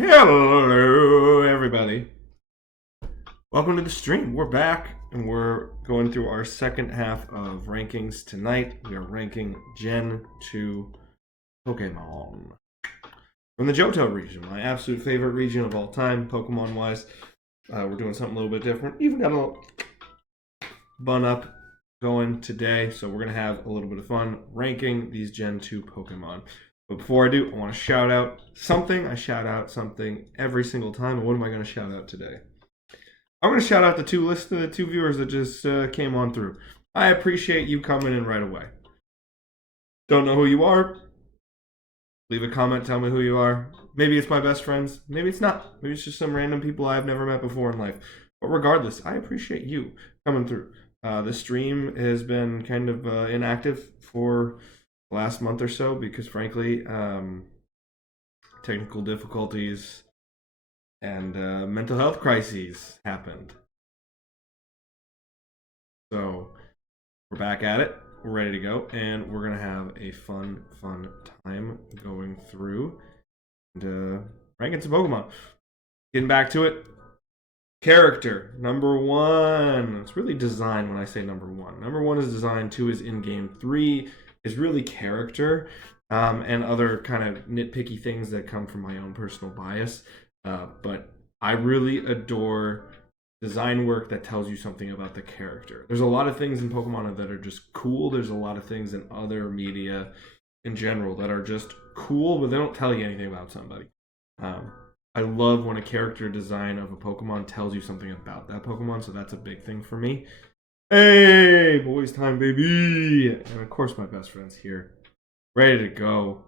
Hello, everybody. Welcome to the stream. We're back and we're going through our second half of rankings tonight. We are ranking Gen 2 Pokemon from the Johto region, my absolute favorite region of all time, Pokemon wise. We're doing something a little bit different. Even got a little bun up going today, so we're going to have a little bit of fun ranking these Gen 2 Pokemon. But before I do, I want to shout out something. I shout out something every single time. And what am I going to shout out today? I'm going to shout out the two viewers that just came on through. I appreciate you coming in right away. Don't know who you are? Leave a comment, tell me who you are. Maybe it's my best friends. Maybe it's not. Maybe it's just some random people I've never met before in life. But regardless, I appreciate you coming through. The stream has been kind of inactive for the last month or so because, frankly, technical difficulties and mental health crises happened. So we're back at it. We're ready to go, and we're gonna have a fun time going through and ranking some Pokemon. Getting back to it. Character number one. It's really design when I say number one. Number one is design. Two is in game. Three is really character and other kind of nitpicky things that come from my own personal bias. But I really adore design work that tells you something about the character. There's a lot of things in Pokemon that are just cool. There's a lot of things in other media in general that are just cool, but they don't tell you anything about somebody. I love when a character design of a Pokemon tells you something about that Pokemon, so that's a big thing for me. Hey, boys time, baby! And of course, my best friend's here, ready to go.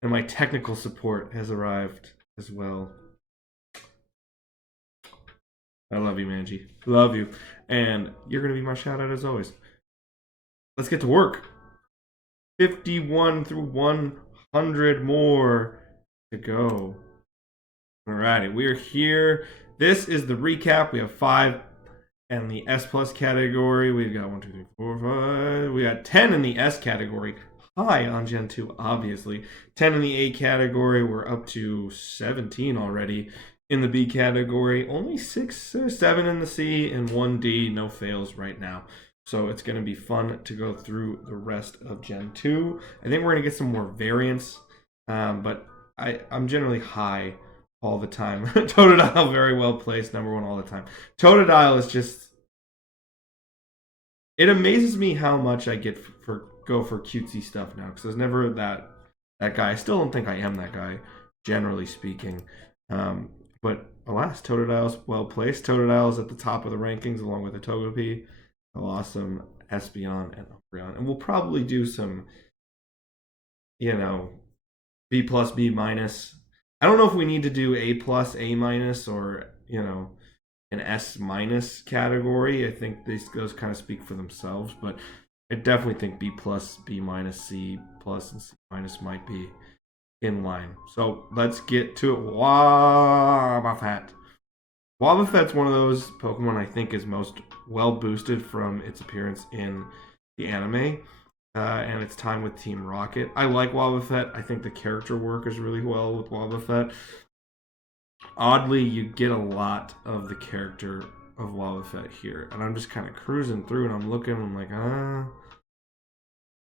And my technical support has arrived as well. I love you, Manji. Love you. And you're going to be my shout out as always. Let's get to work. 51 through 100 more to go. Alrighty, we're here. This is the recap. We have 5 in the S plus category. We've got 1, 2, 3, 4, 5. We got 10 in the S category. High on Gen 2, obviously. 10 in the A category. We're up to 17 already in the B category. Only 6 or 7 in the C and 1 D. No fails right now. So it's going to be fun to go through the rest of Gen 2. I think we're going to get some more variants. But I'm generally high all the time. Totodile, very well placed, number one all the time. Totodile is just... It amazes me how much I get go for cutesy stuff now, because I was never that guy. I still don't think I am that guy, generally speaking. But alas, Totodile's well placed. Totodile's at the top of the rankings, along with a Togepi, Awesome, Espeon, and Umbreon. And we'll probably do some, B plus, B minus. I don't know if we need to do A plus, A minus, or an S minus category. I think those kind of speak for themselves, but I definitely think B plus, B minus, C plus, and C minus might be in line. So let's get to it. Wobbuffet. Wobbuffet's one of those Pokemon I think is most well boosted from its appearance in the anime. And it's time with Team Rocket. I like Wobbuffet. I think the character work is really well with Wobbuffet. Oddly, you get a lot of the character of Wobbuffet here. And I'm just kind of cruising through and I'm looking and I'm like,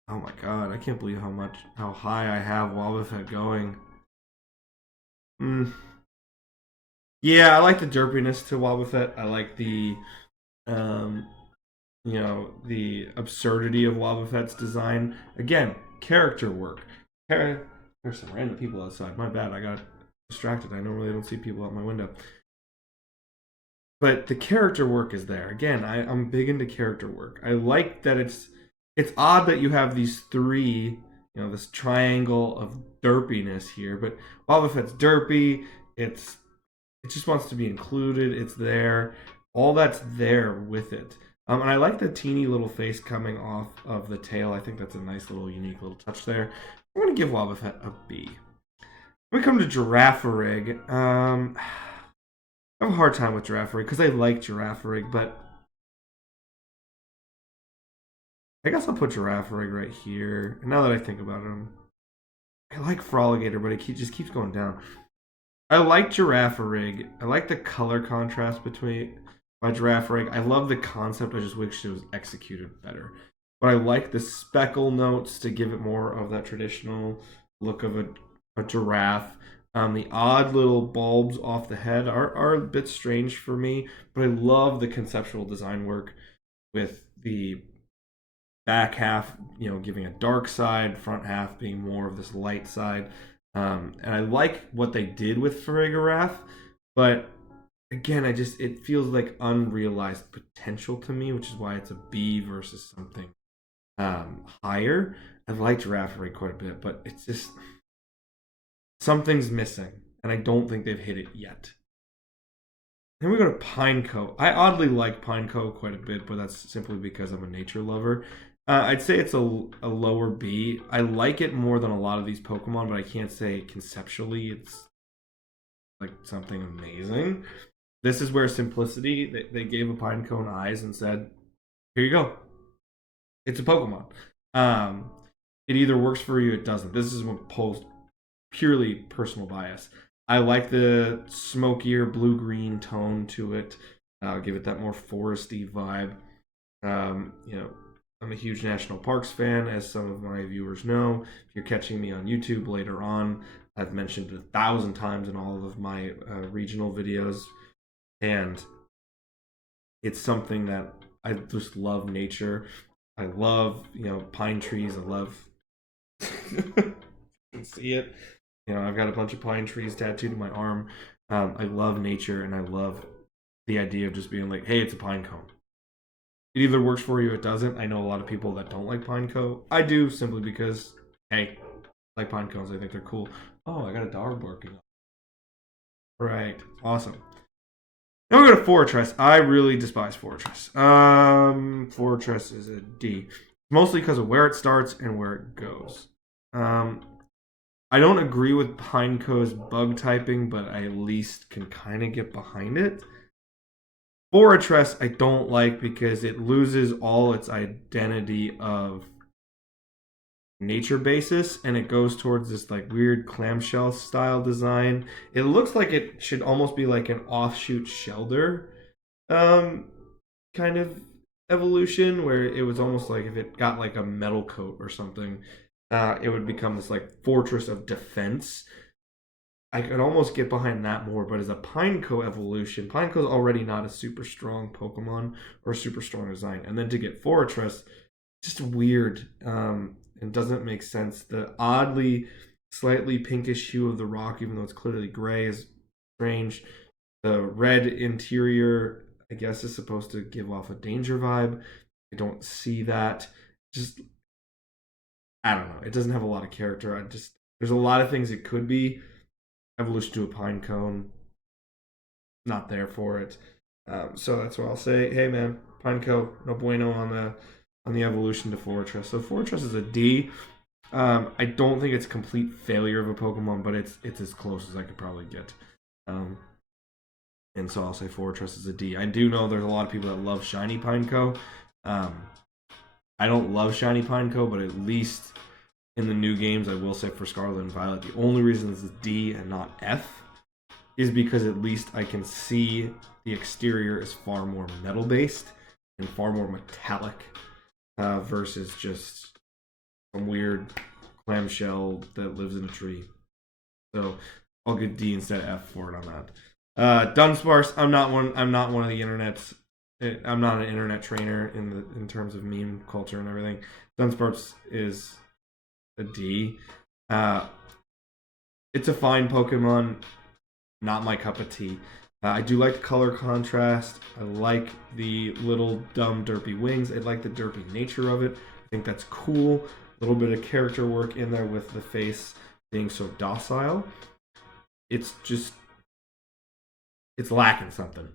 oh my god, I can't believe how high I have Wobbuffet going. Yeah, I like the derpiness to Wobbuffet. I like the the absurdity of Wobbuffet's design. Again, character work. There's some random people outside. My bad, I got distracted. I normally don't see people out my window. But the character work is there. Again, I'm big into character work. I like that it's odd that you have these three, this triangle of derpiness here. But Wobbuffet's derpy. It just wants to be included. It's there. All that's there with it. And I like the teeny little face coming off of the tail. I think that's a nice little unique little touch there. I'm going to give Wobbuffet a B. When we come to Girafarig, I have a hard time with Girafarig because I like Girafarig, but I guess I'll put Girafarig right here. And now that I think about it, I like Froligator, but it just keeps going down. I like Girafarig. I like the color contrast between my Girafarig. I love the concept. I just wish it was executed better. But I like the speckle notes to give it more of that traditional look of a giraffe. The odd little bulbs off the head are a bit strange for me, but I love the conceptual design work with the back half, giving a dark side, front half being more of this light side. And I like what they did with Farigarath, but again, it feels like unrealized potential to me, which is why it's a B versus something higher. I like Girafarig quite a bit, but it's just something's missing, and I don't think they've hit it yet. Then we go to Pineco. I oddly like Pineco quite a bit, but that's simply because I'm a nature lover. I'd say it's a lower B. I like it more than a lot of these Pokemon, but I can't say conceptually it's like something amazing. This is where simplicity, they gave a Pinecone eyes and said, here you go. It's a Pokemon. It either works for you, it doesn't. This is what posed purely personal bias. I like the smokier blue-green tone to it. I'll give it that more foresty vibe. I'm a huge national parks fan, as some of my viewers know. If you're catching me on YouTube later on, I've mentioned it 1,000 times in all of my regional videos. And it's something that I just love nature. I love, pine trees. I love you can see it. I've got a bunch of pine trees tattooed to my arm. I love nature, and I love the idea of just being like, hey, it's a pine cone. It either works for you or it doesn't. I know a lot of people that don't like Pineco. I do, simply because, hey, I like pine cones. I think they're cool. Oh, I got a dog barking. Right, awesome. Now we go to Fortress. I really despise Fortress. Fortress is a D. Mostly because of where it starts and where it goes. I don't agree with Pineco's bug typing, but I at least can kind of get behind it. Fortress I don't like because it loses all its identity of nature basis, and it goes towards this like weird clamshell style design. It looks like it should almost be like an offshoot Shelder kind of evolution, where it was almost like if it got like a metal coat or something, it would become this like fortress of defense. I could almost get behind that more, but as a Pineco evolution, Pineco's already not a super strong Pokemon or super strong design. And then to get Fortress, just weird. It doesn't make sense. The oddly, slightly pinkish hue of the rock, even though it's clearly gray, is strange. The red interior, I guess, is supposed to give off a danger vibe. I don't see that. Just, I don't know. It doesn't have a lot of character. There's a lot of things it could be. Evolution to a pine cone, not there for it. So that's what I'll say. Hey man, Pineco, no bueno on the evolution to Fortress. So Fortress is a D. I don't think it's a complete failure of a Pokemon, but it's as close as I could probably get. And so I'll say Fortress is a D. I do know there's a lot of people that love Shiny Pineco. I don't love Shiny Pineco, but at least in the new games, I will say for Scarlet and Violet, the only reason this is D and not F is because at least I can see the exterior is far more metal-based and far more metallic versus just some weird clamshell that lives in a tree. So I'll give D instead of F for it on that. Dunsparce, I'm not one of the internet's. I'm not an internet trainer in terms of meme culture and everything. Dunsparce is a D. It's a fine Pokemon, not my cup of tea. I do like the color contrast. I like the little dumb derpy wings. I like the derpy nature of it. I think that's cool. A little bit of character work in there with the face being so docile. It's lacking something.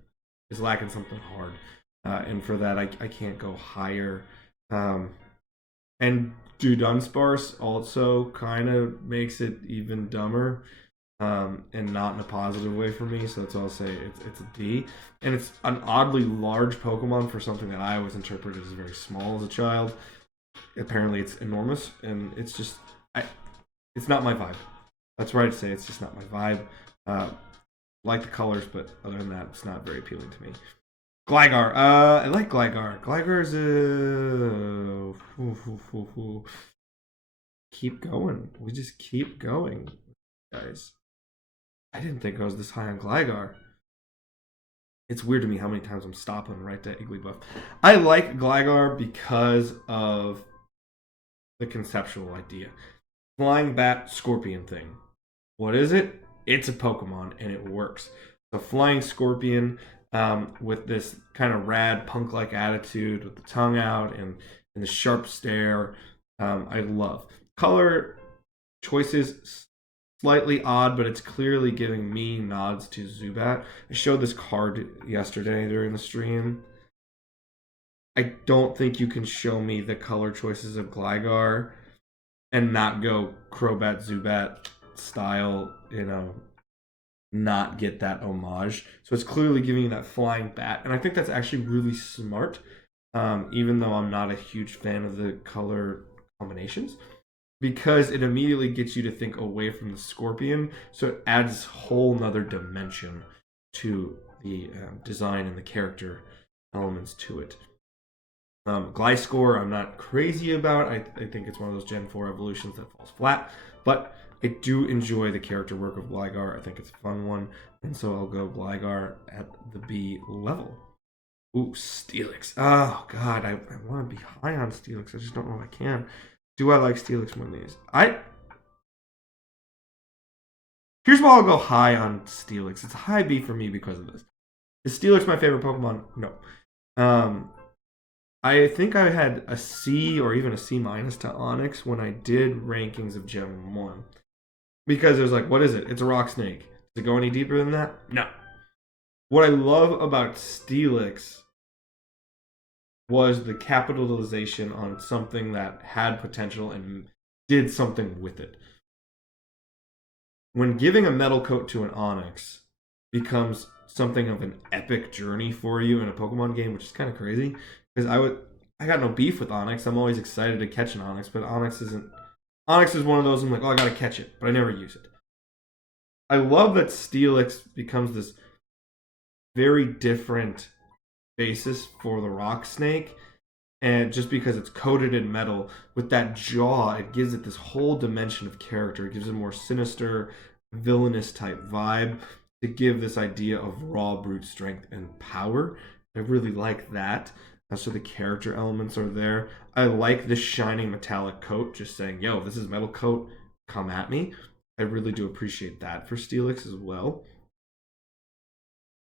It's lacking something hard. And for that, I can't go higher. And Dunsparce also kind of makes it even dumber, and not in a positive way for me. So that's all I'll say. It's a D, and it's an oddly large Pokemon for something that I always interpreted as very small as a child. Apparently, it's enormous, and it's just it's not my vibe. That's right to say it's just not my vibe. Like the colors, but other than that, it's not very appealing to me. Gligar. I like Gligar. Gligar is a... Keep going. We just keep going, guys. I didn't think I was this high on Gligar. It's weird to me how many times I'm stopping right to Igglybuff. I like Gligar because of the conceptual idea. Flying bat scorpion thing. What is it? It's a Pokemon and it works. The flying scorpion with this kind of rad punk-like attitude with the tongue out and the sharp stare. I love. Color choices slightly odd, but it's clearly giving me nods to Zubat. I showed this card yesterday during the stream. I don't think you can show me the color choices of Gligar and not go Crobat Zubat style, not get that homage. So it's clearly giving you that flying bat. And I think that's actually really smart, even though I'm not a huge fan of the color combinations, because it immediately gets you to think away from the scorpion. So it adds a whole nother dimension to the design and the character elements to it. Gliscor, I'm not crazy about. I think it's one of those Gen 4 evolutions that falls flat, but I do enjoy the character work of Gligar. I think it's a fun one, and so I'll go Gligar at the B level. Ooh, Steelix. Oh, God, I want to be high on Steelix. I just don't know if I can. Do I like Steelix more than these? Here's why I'll go high on Steelix. It's a high B for me because of this. Is Steelix my favorite Pokemon? No. I think I had a C or even a C minus to Onix when I did rankings of Gen 1. Because it was like, what is it? It's a rock snake. Does it go any deeper than that? No. What I love about Steelix was the capitalization on something that had potential and did something with it. When giving a metal coat to an Onix becomes something of an epic journey for you in a Pokemon game, which is kind of crazy. Because I got no beef with Onix. I'm always excited to catch an Onix, but Onix is one of those I'm like, oh, I gotta catch it, but I never use it. I love that Steelix becomes this very different basis for the rock snake, and just because it's coated in metal with that jaw, it gives it this whole dimension of character. It gives it a more sinister, villainous type vibe to give this idea of raw brute strength and power. I really like that. So the character elements are there. I like this shining metallic coat, just saying, yo, this is metal coat, come at me. I really do appreciate that for Steelix as well.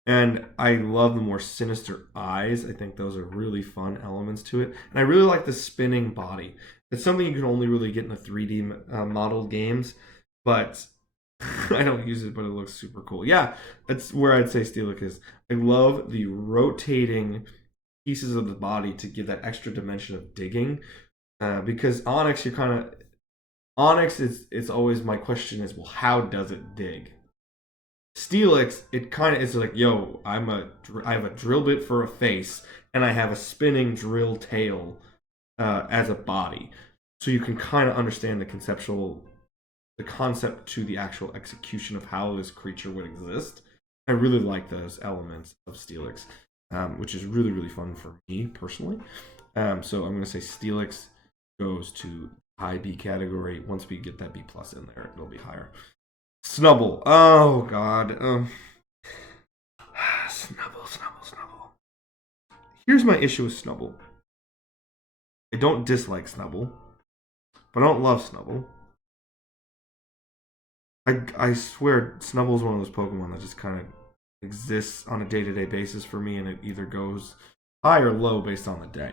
And I love the more sinister eyes. I think those are really fun elements to it. And I really like the spinning body. It's something you can only really get in the 3D modeled games, but I don't use it, but it looks super cool. Yeah, that's where I'd say Steelix is. I love the rotating pieces of the body to give that extra dimension of digging, because Onix, it's always my question is, well, how does it dig? Steelix, it kind of is like, yo, I have a drill bit for a face and I have a spinning drill tail as a body, so you can kind of understand the concept to the actual execution of how this creature would exist. I really like those elements of Steelix. Which is really, really fun for me personally. So I'm going to say Steelix goes to high B category. Once we get that B plus in there, it'll be higher. Snubble. Oh, God. Snubble. Here's my issue with Snubble. I don't dislike Snubble, but I don't love Snubble. I swear Snubble is one of those Pokemon that just kind of exists on a day-to-day basis for me, and it either goes high or low based on the day.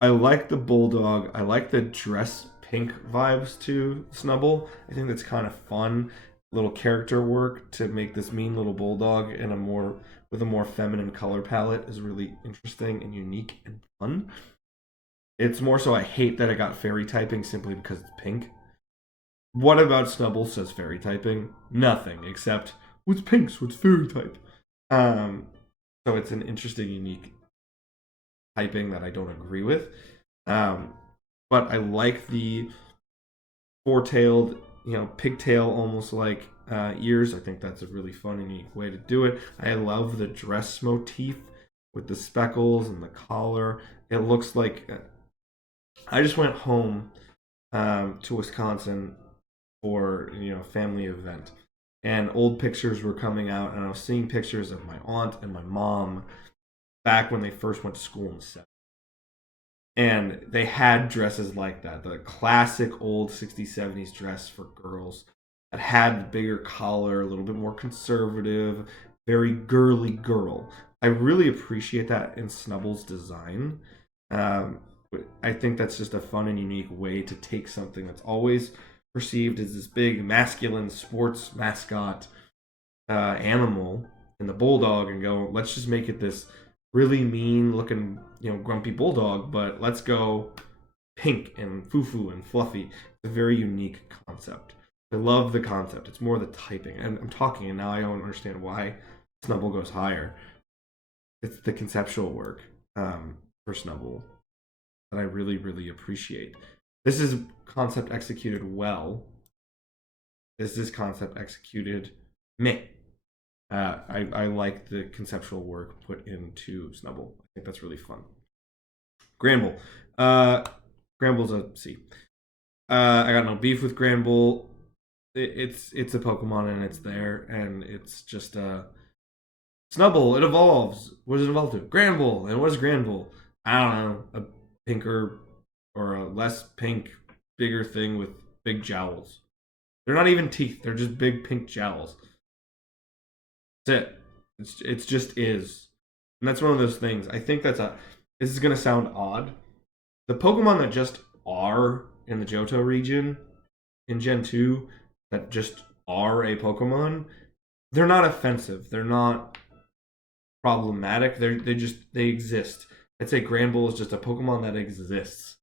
I like the Bulldog. I like the dress pink vibes to Snubble. I think that's kind of fun. Little character work to make this mean little Bulldog with a more feminine color palette is really interesting and unique and fun. It's more so I hate that I got fairy typing simply because it's pink. What about Snubble says fairy typing? Nothing, except, well, it's pink, so it's fairy type. So it's an interesting, unique typing that I don't agree with. But I like the four-tailed, pigtail, almost like ears. I think that's a really fun and unique way to do it. I love the dress motif with the speckles and the collar. It looks like I just went home to Wisconsin for family event, and old pictures were coming out, and I was seeing pictures of my aunt and my mom back when they first went to school in the 70s. And they had dresses like that, the classic old 60s, 70s dress for girls that had the bigger collar, a little bit more conservative, very girly girl. I really appreciate that in Snubble's design. Um, I think that's just a fun and unique way to take something that's always perceived as this big masculine sports mascot animal in the bulldog and go, let's just make it this really mean looking, grumpy bulldog, but let's go pink and foo-foo and fluffy. It's a very unique concept. I love the concept. It's more the typing. And I'm talking, and now I don't understand why Snubble goes higher. It's the conceptual work for Snubble that I really, really appreciate. This is concept executed well. This is concept executed meh. I like the conceptual work put into Snubble. I think that's really fun. Granbull. Granbull's a C. I got no beef with Granbull. It's a Pokemon and it's there, and it's just Snubble. It evolves. What does it evolve to? Granbull. And what is Granbull? I don't know. A pinker or a less pink, bigger thing with big jowls. They're not even teeth. They're just big pink jowls. That's it. It's just is. And that's one of those things. I think this is going to sound odd. The Pokemon that just are in the Johto region in Gen 2, that just are a Pokemon, they're not offensive. They're not problematic. They exist. I'd say Granbull is just a Pokemon that exists.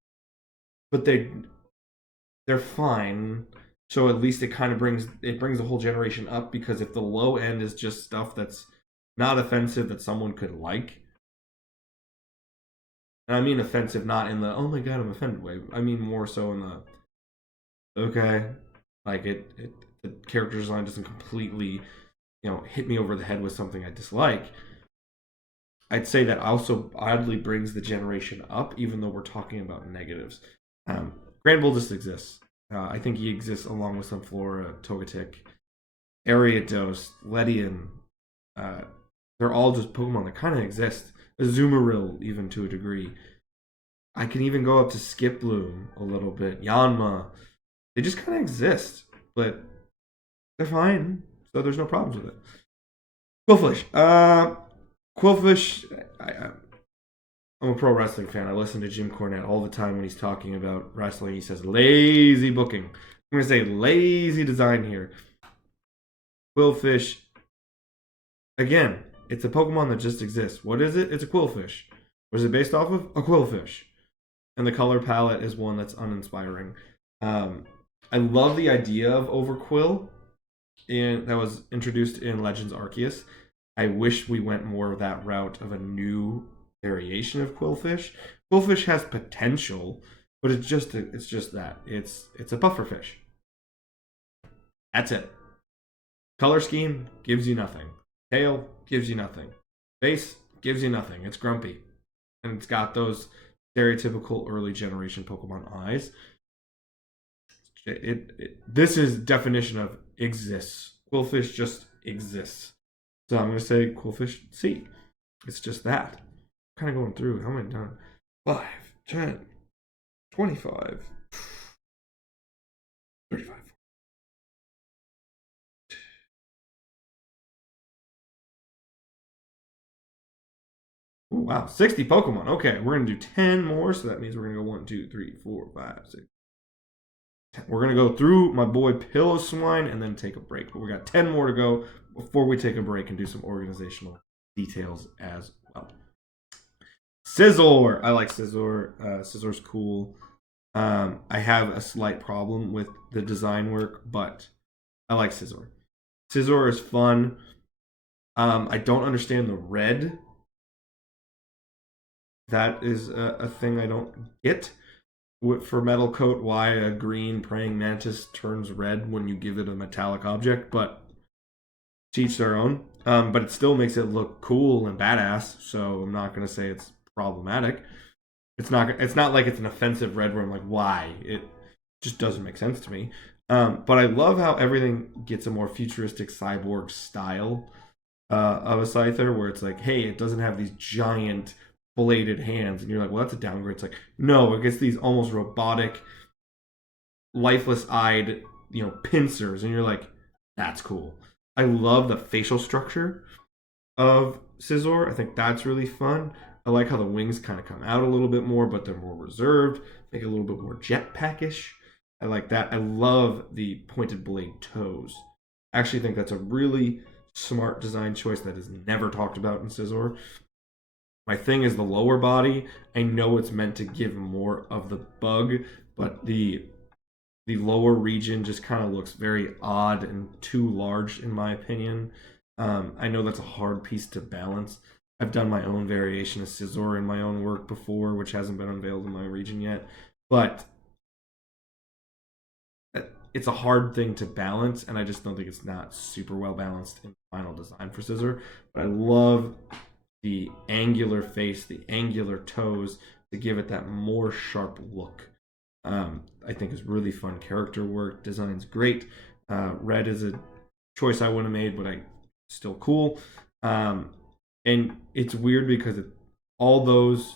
But they're fine. So at least it kind of brings the whole generation up, because if the low end is just stuff that's not offensive that someone could like, and I mean offensive not in the oh my god I'm offended way, I mean more so in the okay, like the character design doesn't completely hit me over the head with something I dislike. I'd say that also oddly brings the generation up, even though we're talking about negatives. Granbull just exists. I think he exists along with some Flora, Togetic, Ariados, Ledian. They're all just Pokemon that kind of exist. Azumarill, even to a degree. I can even go up to Skiploom a little bit. Yanma. They just kind of exist, but they're fine. So there's no problems with it. Quillfish. Quillfish, I'm a pro wrestling fan. I listen to Jim Cornette all the time when he's talking about wrestling. He says lazy booking. I'm going to say lazy design here. Quillfish, again, it's a Pokemon that just exists. What is it? It's a Quillfish. What is it based off of? A Quillfish. And the color palette is one that's uninspiring. I love the idea of Overquill that was introduced in Legends Arceus. I wish we went more of that route of a new variation of Quillfish. Quillfish has potential, but it's just that. It's a pufferfish. That's it. Color scheme gives you nothing. Tail gives you nothing. Face gives you nothing. It's grumpy. And it's got those stereotypical early generation Pokemon eyes. This is definition of exists. Quillfish just exists. So I'm going to say Quillfish C. It's just that. I'm kind of going through. How many done? 5, 10, 25, 35. Oh, wow. 60 Pokemon. Okay, we're going to do 10 more. So that means we're going to go 1, 2, 3, 4, 5, 6. 10. We're going to go through my boy Piloswine and then take a break. But we got 10 more to go before we take a break and do some organizational details as well. Scizor. I like Scizor. Scizzor's cool. I have a slight problem with the design work, but I like Scizor. Scizor is fun. I don't understand the red. That is a thing I don't get. for metal coat why a green praying mantis turns red when you give it a metallic object, but to each their own. But it still makes it look cool and badass. So I'm not gonna say it's problematic. It's not. It's not like it's an offensive red where I'm like, why? It just doesn't make sense to me. But I love how everything gets a more futuristic cyborg style of a Scyther, where it's like, hey, it doesn't have these giant bladed hands, and you're like, well, that's a downgrade. It's like, no, it gets these almost robotic, lifeless-eyed, pincers, and you're like, that's cool. I love the facial structure of Scizor. I think that's really fun. I like how the wings kind of come out a little bit more, but they're more reserved, make it a little bit more jetpackish. I like that. I love the pointed blade toes. I actually think that's a really smart design choice that is never talked about in Scizor. My thing is the lower body. I know it's meant to give more of the bug, but the lower region just kind of looks very odd and too large in my opinion. I know that's a hard piece to balance. I've done my own variation of Scizor in my own work before, which hasn't been unveiled in my region yet, but it's a hard thing to balance, and I just don't think it's not super well balanced in the final design for Scizor. But I love the angular face, the angular toes to give it that more sharp look. I think is really fun character work. Design's great. Red is a choice I wouldn't have made, but still cool. And it's weird because all those,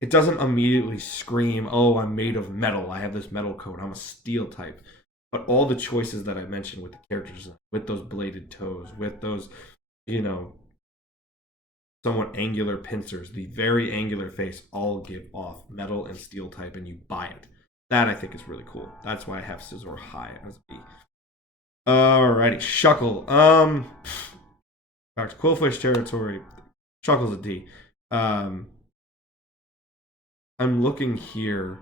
it doesn't immediately scream, oh, I'm made of metal. I have this metal coat. I'm a steel type. But all the choices that I mentioned with the characters, with those bladed toes, with those, somewhat angular pincers, the very angular face, all give off metal and steel type, and you buy it. That I think is really cool. That's why I have Scizor high as a B. Alrighty, Shuckle. Back to Quillfish territory. Shuckle's a D. I'm looking here.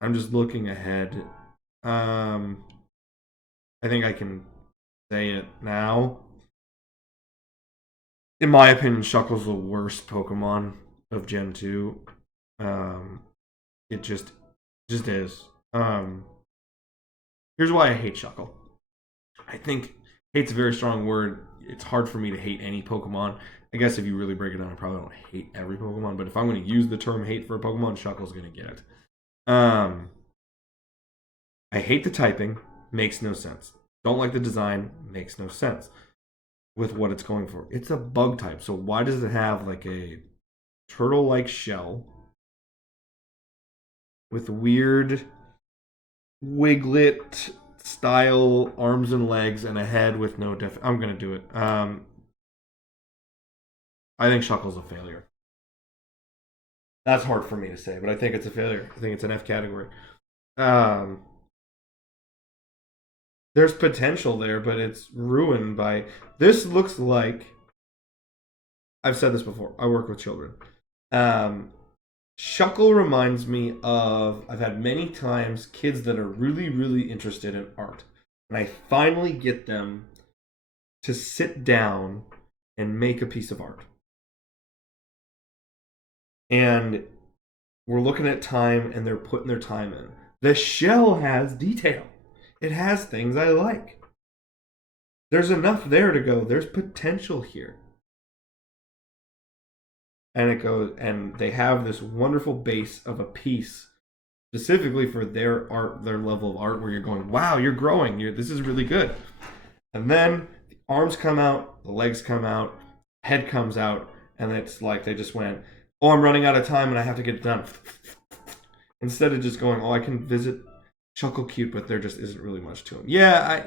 I'm just looking ahead. I think I can say it now. In my opinion, Shuckle's the worst Pokemon of Gen 2. It just is. Here's why I hate Shuckle. I think hate's a very strong word. It's hard for me to hate any Pokemon. I guess if you really break it down, I probably don't hate every Pokemon, but if I'm going to use the term hate for a Pokemon, Shuckle's going to get it. I hate the typing. Makes no sense. Don't like the design. Makes no sense with what it's going for. It's a bug type, so why does it have like a turtle-like shell with weird wiglet style arms and legs and a head with no I'm gonna do it. I think Shuckle's a failure. That's hard for me to say, but I think it's a failure. I think it's an F category. There's potential there, but it's ruined by this. Looks like, I've said this before, I work with children. Shuckle reminds me of, I've had many times kids that are really, really interested in art. And I finally get them to sit down and make a piece of art. And we're looking at time and they're putting their time in. The shell has detail. It has things I like. There's enough there to go, there's potential here. And it goes, and they have this wonderful base of a piece specifically for their art, their level of art, where you're going, wow, you're growing. This is really good. And then the arms come out, the legs come out, head comes out, and it's like they just went, oh, I'm running out of time and I have to get it done. Instead of just going, oh, I can visit Shuckle cute, but there just isn't really much to him. Yeah,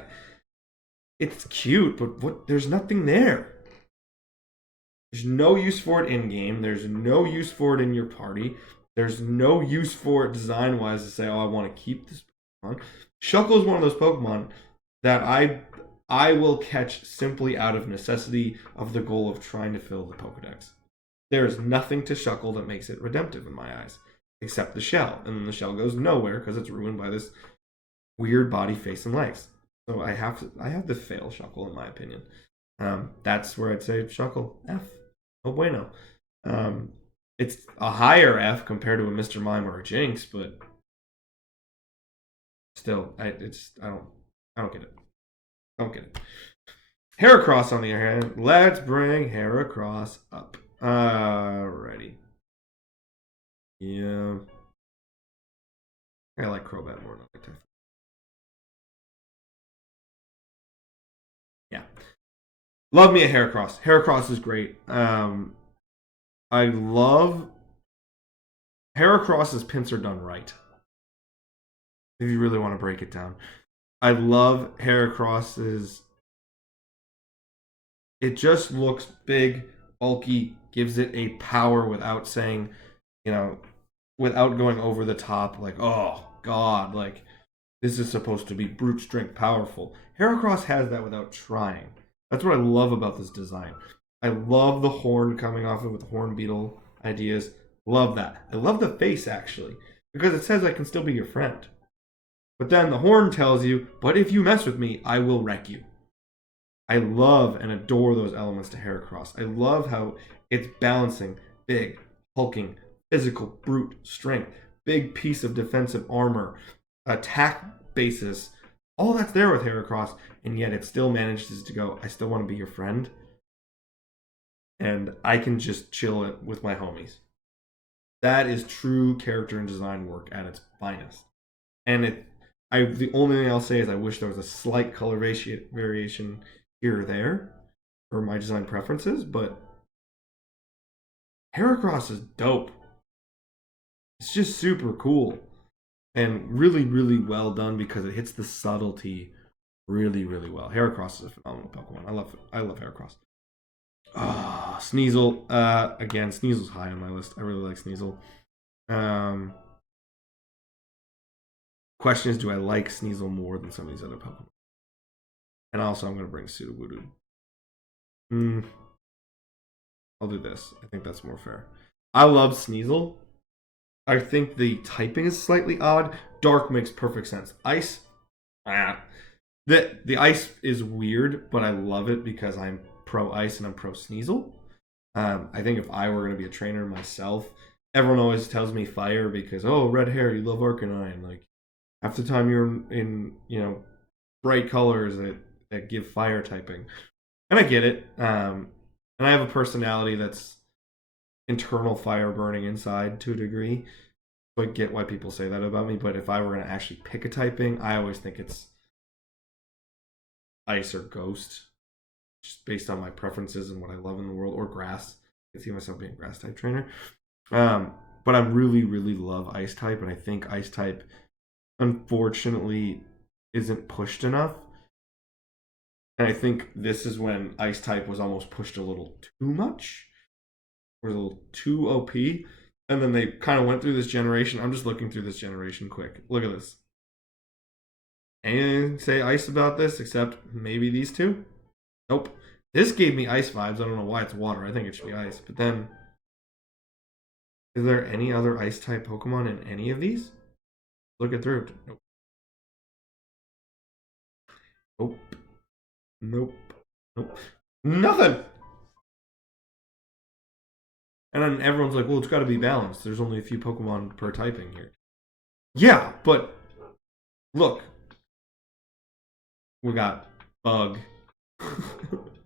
it's cute, but there's nothing there. There's no use for it in game. There's no use for it in your party. There's no use for it design wise to say, oh, I want to keep this Pokemon. Shuckle is one of those Pokemon that I will catch simply out of necessity of the goal of trying to fill the Pokedex. There is nothing to Shuckle that makes it redemptive in my eyes, except the shell. And then the shell goes nowhere because it's ruined by this weird body, face, and legs. So I have to fail Shuckle in my opinion. That's where I'd say Shuckle F. Oh bueno. It's a higher F compared to a Mr. Mime or a Jinx, but still, I don't get it. I don't get it. Heracross, on the other hand, let's bring Heracross up. Alrighty. Yeah. I like Crobat more than I like Typhus. Yeah. Love me a Heracross. Heracross is great. I love Heracross's pins are done right. If you really want to break it down. I love Heracross's. It just looks big, bulky, gives it a power without saying, you know, without going over the top, like, oh, God, like, this is supposed to be brute strength powerful. Heracross has that without trying. That's what I love about this design. I love the horn coming off it with horn beetle ideas. Love that. I love the face, actually, because it says I can still be your friend. But then the horn tells you, but if you mess with me, I will wreck you. I love and adore those elements to Heracross. I love how it's balancing big, hulking, physical, brute strength, big piece of defensive armor, attack basis. All that's there with Heracross, and yet it still manages to go, I still want to be your friend, and I can just chill it with my homies. That is true character and design work at its finest. And the only thing I'll say is I wish there was a slight color variation here or there for my design preferences, but Heracross is dope. It's just super cool and really, really well done because it hits the subtlety really, really well. Heracross is a phenomenal Pokemon. I love Heracross. Ah, Sneasel. Again, Sneasel's high on my list. I really like Sneasel. Question is, do I like Sneasel more than some of these other Pokemon? And also, I'm going to bring Sudowoodo. I'll do this. I think that's more fair. I love Sneasel. I think the typing is slightly odd. Dark makes perfect sense. Ice, the ice is weird, but I love it because I'm pro ice and I'm pro Sneasel. I think if I were going to be a trainer myself, everyone always tells me fire because, oh, red hair, you love Arcanine. Like half the time you're in bright colors that give fire typing, and I get it. And I have a personality that's internal fire burning inside to a degree. So I get why people say that about me, but if I were going to actually pick a typing, I always think it's ice or ghost, just based on my preferences and what I love in the world, or grass. I can see myself being a grass type trainer. But I really, really love ice type, and I think ice type, unfortunately, isn't pushed enough. And I think this is when ice type was almost pushed a little too much, or a little too OP. And then they kind of went through this generation. I'm just looking through this generation quick. Look at this. Anything say ice about this except maybe these two? Nope. This gave me ice vibes. I don't know why it's water. I think it should be ice. But then, is there any other ice type Pokemon in any of these? Look it through. Nope. Nope. Nope. Nope. Nothing. And then everyone's like, well, it's got to be balanced. There's only a few Pokemon per typing here. Yeah, but look. We got Bug.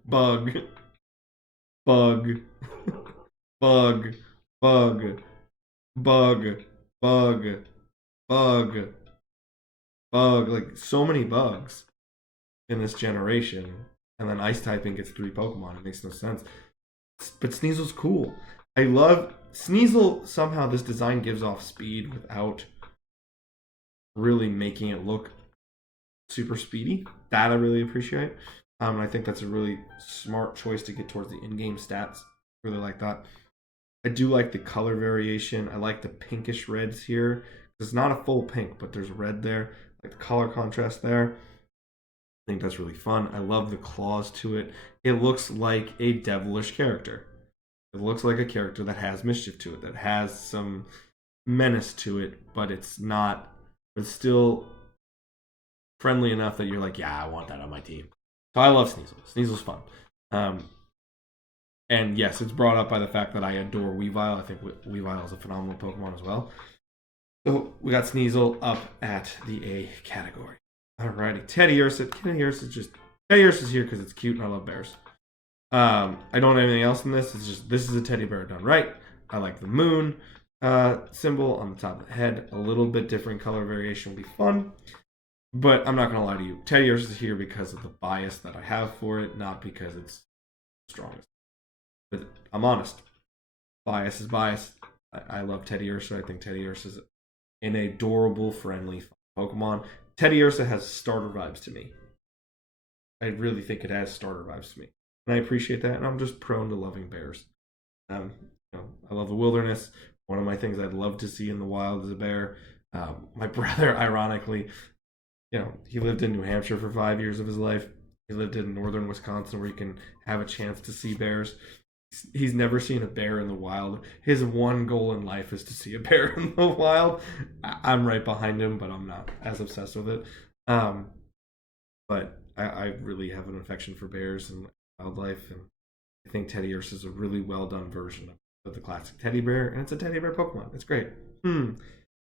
Bug. Bug. Bug. Bug. Bug. Bug. Bug. Bug. Like, so many bugs in this generation. And then ice typing gets 3 Pokemon. It makes no sense. But Sneasel's cool. I love Sneasel. Somehow this design gives off speed without really making it look super speedy. That I really appreciate. And I think that's a really smart choice to get towards the in-game stats. Really like that. I do like the color variation. I like the pinkish reds here. It's not a full pink, but there's red there. I like the color contrast there. I think that's really fun. I love the claws to it. It looks like a devilish character. It looks like a character that has mischief to it, that has some menace to it, but it's not, it's still friendly enough that you're like, yeah, I want that on my team. So I love Sneasel. Sneasel's fun. And yes, it's brought up by the fact that I adore Weavile. I think Weavile is a phenomenal Pokemon as well. So we got Sneasel up at the A category. Alrighty, Teddiursa. Teddiursa's here because it's cute and I love bears. I don't have anything else in this. It's just this is a teddy bear done right. I like the moon symbol on the top of the head. A little bit different color variation would be fun. But I'm not going to lie to you. Teddiursa is here because of the bias that I have for it, not because it's strongest. But I'm honest. Bias is bias. I love Teddiursa. I think Teddiursa is an adorable, friendly Pokemon. Teddiursa has starter vibes to me. I really think it has starter vibes to me. And I appreciate that, and I'm just prone to loving bears. You know, I love the wilderness. One of my things I'd love to see in the wild is a bear. My brother, ironically, you know, he lived in New Hampshire for 5 years of his life. He lived in northern Wisconsin where he can have a chance to see bears. He's never seen a bear in the wild. His one goal in life is to see a bear in the wild. I'm right behind him, but I'm not as obsessed with it. But I really have an affection for bears and wildlife, and I think Teddiursa is a really well done version of the classic teddy bear, and it's a teddy bear Pokemon. It's great.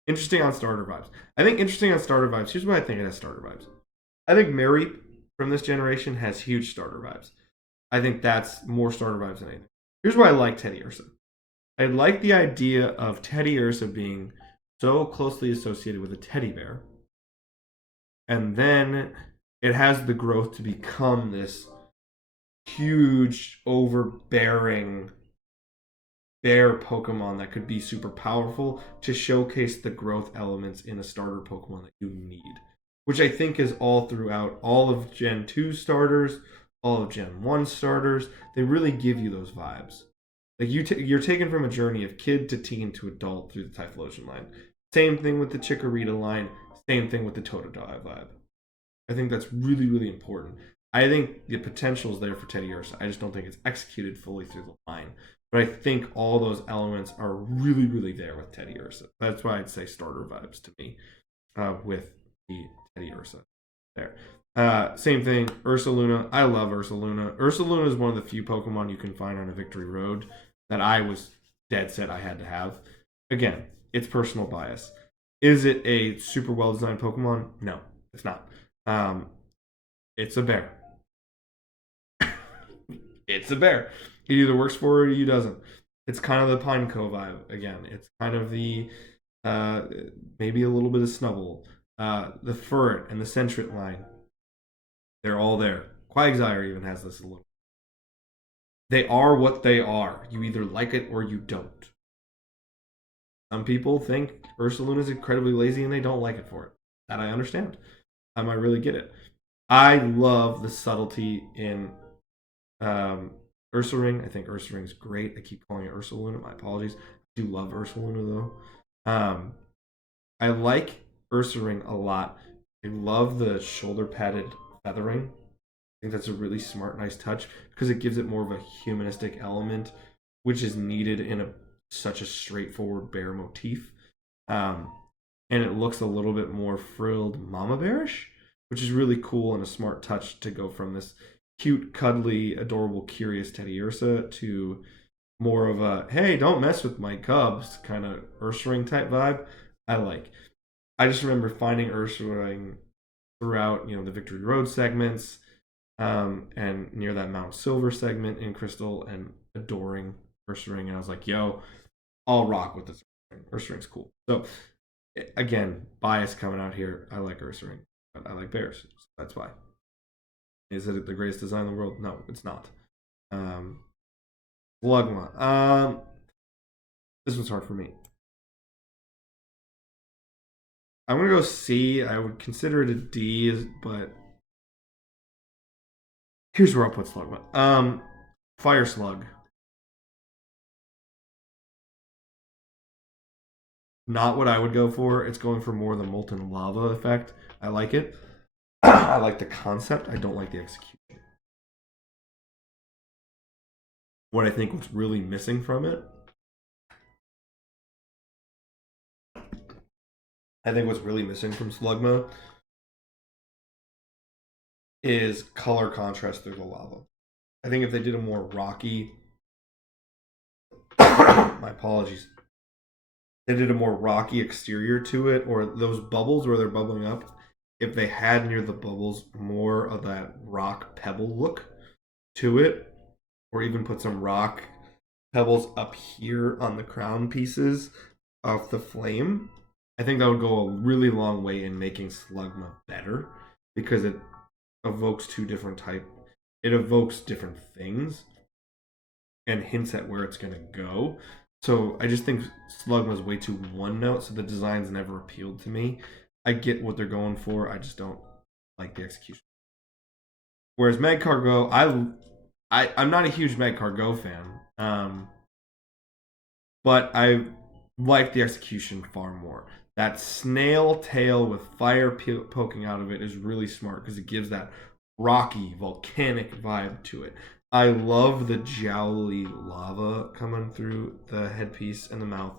Interesting on starter vibes. I think interesting on starter vibes. Here's why I think it has starter vibes. I think Mareep from this generation has huge starter vibes. I think that's more starter vibes than anything. Here's why I like Teddiursa. I like the idea of Teddiursa being so closely associated with a teddy bear, and then it has the growth to become this huge, overbearing bear Pokemon that could be super powerful to showcase the growth elements in a starter Pokemon that you need. Which I think is all throughout all of Gen 2 starters, all of Gen 1 starters. They really give you those vibes. Like you're taken from a journey of kid to teen to adult through the Typhlosion line. Same thing with the Chikorita line. Same thing with the Totodile vibe. I think that's really, really important. I think the potential is there for Teddiursa. I just don't think it's executed fully through the line. But I think all those elements are really, really there with Teddiursa. That's why I'd say starter vibes to me with the Teddiursa there. Same thing, Ursaluna. I love Ursaluna. Ursaluna is one of the few Pokemon you can find on a Victory Road that I was dead set I had to have. Again, it's personal bias. Is it a super well designed Pokemon? No, it's not. It's a bear. It's a bear. It either works for it or it doesn't. It's kind of the Pineco vibe again. It's kind of the maybe a little bit of Snubbull. The Furret and the Sentret line. They're all there. Quagsire even has this a little. They are what they are. You either like it or you don't. Some people think Ursaluna is incredibly lazy and they don't like it for it. That I understand. I might really get it. I love the subtlety in Ursaring. I think Ursaring's great. I keep calling it Ursaluna. My apologies. I do love Ursaluna though. I like Ursaring a lot. I love the shoulder padded feathering. I think that's a really smart, nice touch because it gives it more of a humanistic element, which is needed in such a straightforward bear motif. And it looks a little bit more frilled mama bearish, which is really cool and a smart touch to go from this cute, cuddly, adorable, curious Teddiursa to more of a hey, don't mess with my cubs kind of Ursaring type vibe. I just remember finding Ursaring throughout, the Victory Road segments, and near that Mount Silver segment in Crystal, and adoring Ursaring. And I was like, yo, I'll rock with this. Ursaring's cool. So again, bias coming out here. I like Ursaring, but I like bears. So that's why. Is it the greatest design in the world? No, it's not. Slugma. This one's hard for me. I'm gonna go C. I would consider it a D, but here's where I'll put Slugma. Fire Slug. Not what I would go for. It's going for more the molten lava effect. I like it. I like the concept. I don't like the execution. What I think what's really missing from it, I think what's really missing from Slugma is color contrast through the lava. I think if they did a more rocky my apologies. They did a more rocky exterior to it, or those bubbles where they're bubbling up. If they had near the bubbles more of that rock pebble look to it, or even put some rock pebbles up here on the crown pieces of the flame, I think that would go a really long way in making Slugma better, because it evokes two different type. It evokes different things and hints at where it's gonna go. So I just think Slugma's way too one note, so the designs never appealed to me. I get what they're going for, I just don't like the execution. Whereas Magcargo, I'm not a huge Magcargo fan, but I like the execution far more. That snail tail with fire poking out of it is really smart because it gives that rocky, volcanic vibe to it. I love the jowly lava coming through the headpiece and the mouth.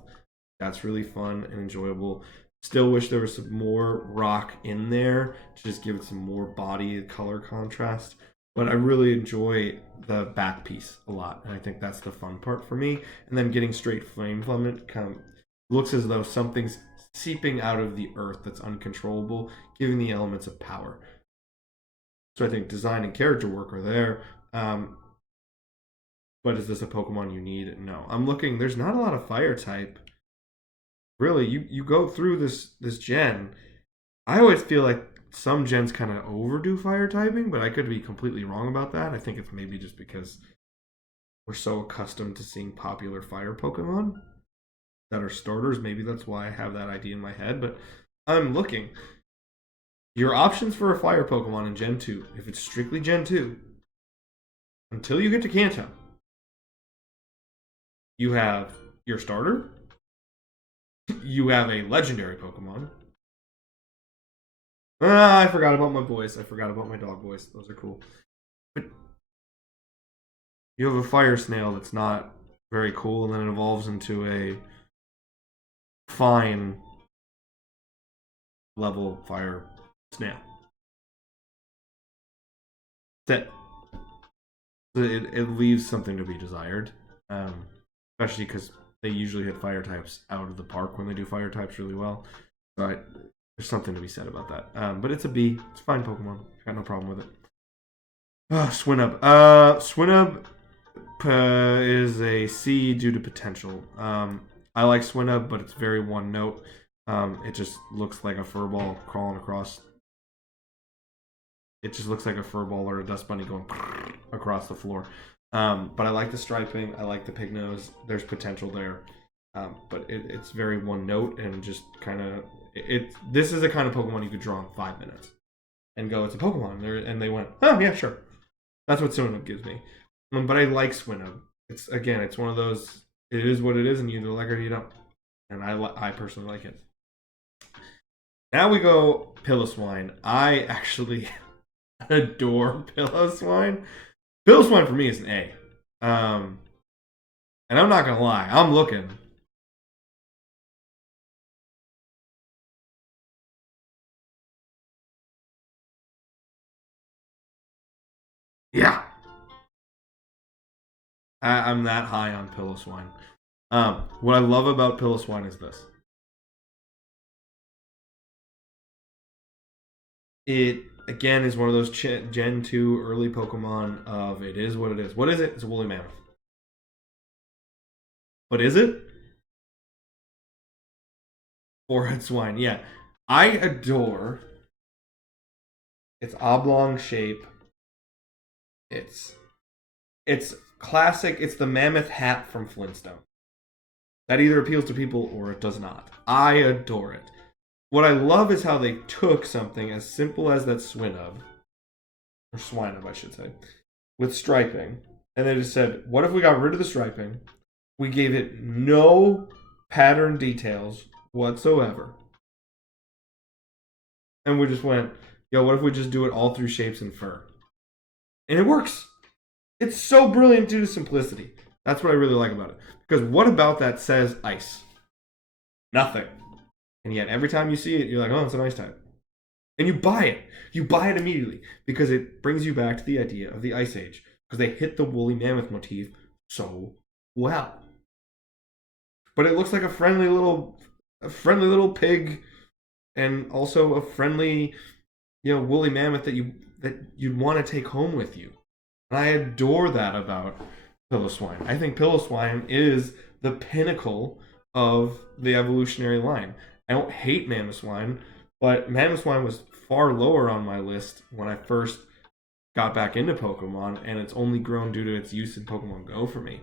That's really fun and enjoyable. Still wish there was some more rock in there to just give it some more body color contrast. But I really enjoy the back piece a lot, and I think that's the fun part for me. And then getting straight flame from it kind of looks as though something's seeping out of the earth that's uncontrollable, giving the elements of power. So I think design and character work are there. But is this a Pokemon you need? No. I'm looking. There's not a lot of fire type. Really, you go through this gen. I always feel like some gens kind of overdo fire typing, but I could be completely wrong about that. I think it's maybe just because we're so accustomed to seeing popular fire Pokemon that are starters. Maybe that's why I have that idea in my head. But I'm looking. Your options for a fire Pokemon in Gen 2, if it's strictly Gen 2, until you get to Kanto, you have your starter, you have a legendary Pokemon. I forgot about my boys. I forgot about my dog boys. Those are cool. But you have a fire snail that's not very cool, and then it evolves into a fine level fire snail. That's it. It leaves something to be desired, especially because they usually hit fire types out of the park when they do fire types really well. But there's something to be said about that. But it's a B. It's a fine Pokemon. Got no problem with it. Swinub. Swinub is a C due to potential. I like Swinub, but it's very one note. It just looks like a furball crawling across. It just looks like a furball or a dust bunny going across the floor. But I like the striping. I like the pig nose. There's potential there. But it's very one note and just kind of... This is a kind of Pokemon you could draw in 5 minutes. And go, it's a Pokemon. And they went, oh, yeah, sure. That's what Swinub gives me. But I like Swinub. It's one of those... It is what it is, and you either like it or you don't. And I personally like it. Now we go Piloswine. I actually adore Piloswine. Piloswine for me is an A. And I'm not going to lie. I'm looking. Yeah. I'm that high on Piloswine. What I love about Piloswine is this. It, again, is one of those Gen 2 early Pokemon of it is what it is. What is it? It's a woolly mammoth. But is it? Four-head swine, yeah. I adore its oblong shape. It's classic. It's the mammoth hat from Flintstone. That either appeals to people or it does not. I adore it. What I love is how they took something as simple as that Swinub, or Swinub, I should say, with striping, and they just said, what if we got rid of the striping? We gave it no pattern details whatsoever. And we just went, yo, what if we just do it all through shapes and fur? And it works. It's so brilliant due to simplicity. That's what I really like about it. Because what about that says ice? Nothing. And yet every time you see it, you're like, oh, it's an ice type. And you buy it. You buy it immediately. Because it brings you back to the idea of the Ice Age. Because they hit the woolly mammoth motif so well. but it looks like a friendly little pig, and also a friendly, woolly mammoth that you'd want to take home with you. And I adore that about Piloswine. I think Piloswine is the pinnacle of the evolutionary line. I don't hate Mamoswine, but Mamoswine was far lower on my list when I first got back into Pokemon, and it's only grown due to its use in Pokemon Go for me.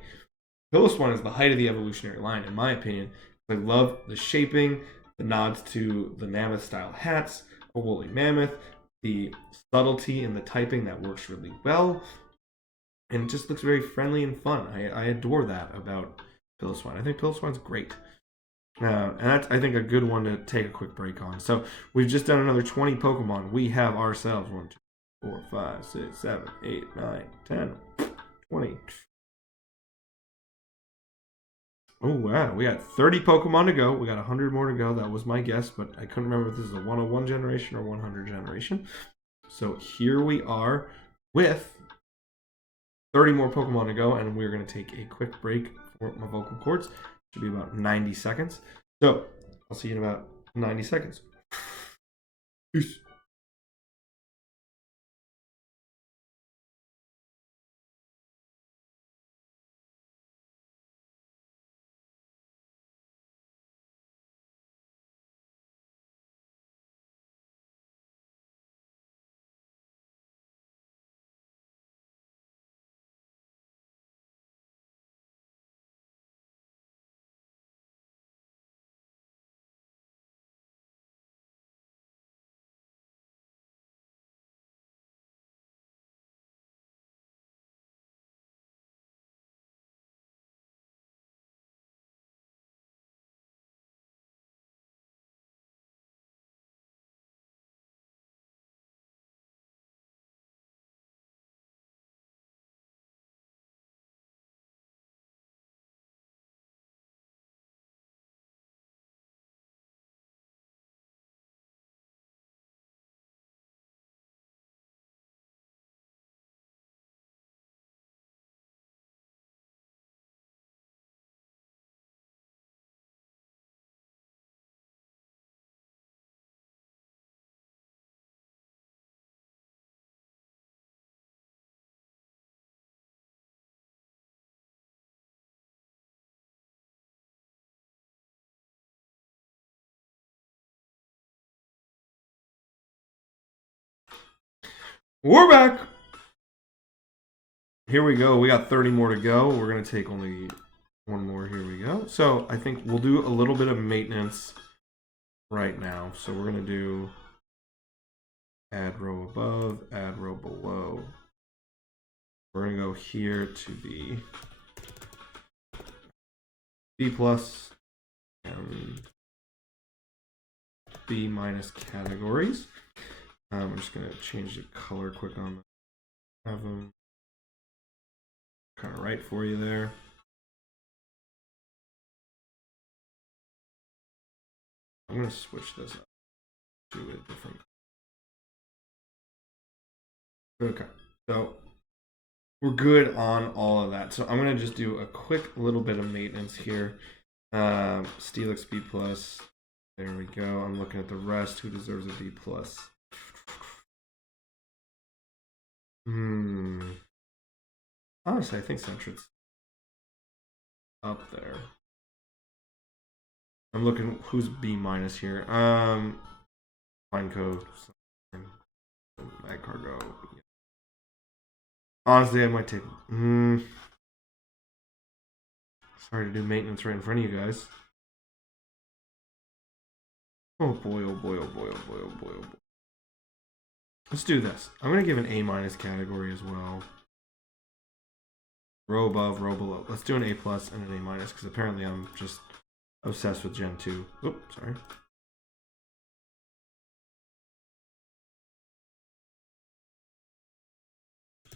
Piloswine is the height of the evolutionary line, in my opinion. I love the shaping, the nods to the mammoth style hats, a woolly mammoth, the subtlety in the typing that works really well, and it just looks very friendly and fun. I adore that about Piloswine. I think Piloswine's great. And that's, I think, a good one to take a quick break on. So we've just done another 20 Pokemon. We have ourselves 1, 2, 4, 5, 6, 7, 8, 9, 10, 20. Oh, wow. We got 30 Pokemon to go. We got 100 more to go. That was my guess, but I couldn't remember if this is a 101 generation or 100 generation. So here we are with 30 more Pokemon to go, and we're going to take a quick break for my vocal cords. Should be about 90 seconds. So I'll see you in about 90 seconds. Peace. We're back. Here we go. We got 30 more to go. We're going to take only one more. Here we go. So I think we'll do a little bit of maintenance right now. So we're going to do add row above, add row below. We're going to go here to the B plus and B minus categories. I'm just going to change the color quick on have them kind of right for you there. I'm going to switch this up to a different. Okay, so we're good on all of that. So I'm going to just do a quick little bit of maintenance here. Steelix B plus. There we go. I'm looking at the rest. Who deserves a B plus? Honestly, I think Sentry's up there. I'm looking who's B minus here. Pineco, Mag Cargo. Honestly, I might take. Sorry to do maintenance right in front of you guys. Oh boy! Oh boy! Oh boy! Oh boy! Oh boy! Oh boy! Let's do this. I'm gonna give an A minus category as well. Row above, row below. Let's do an A plus and an A minus because apparently I'm just obsessed with Gen 2. Oops, sorry.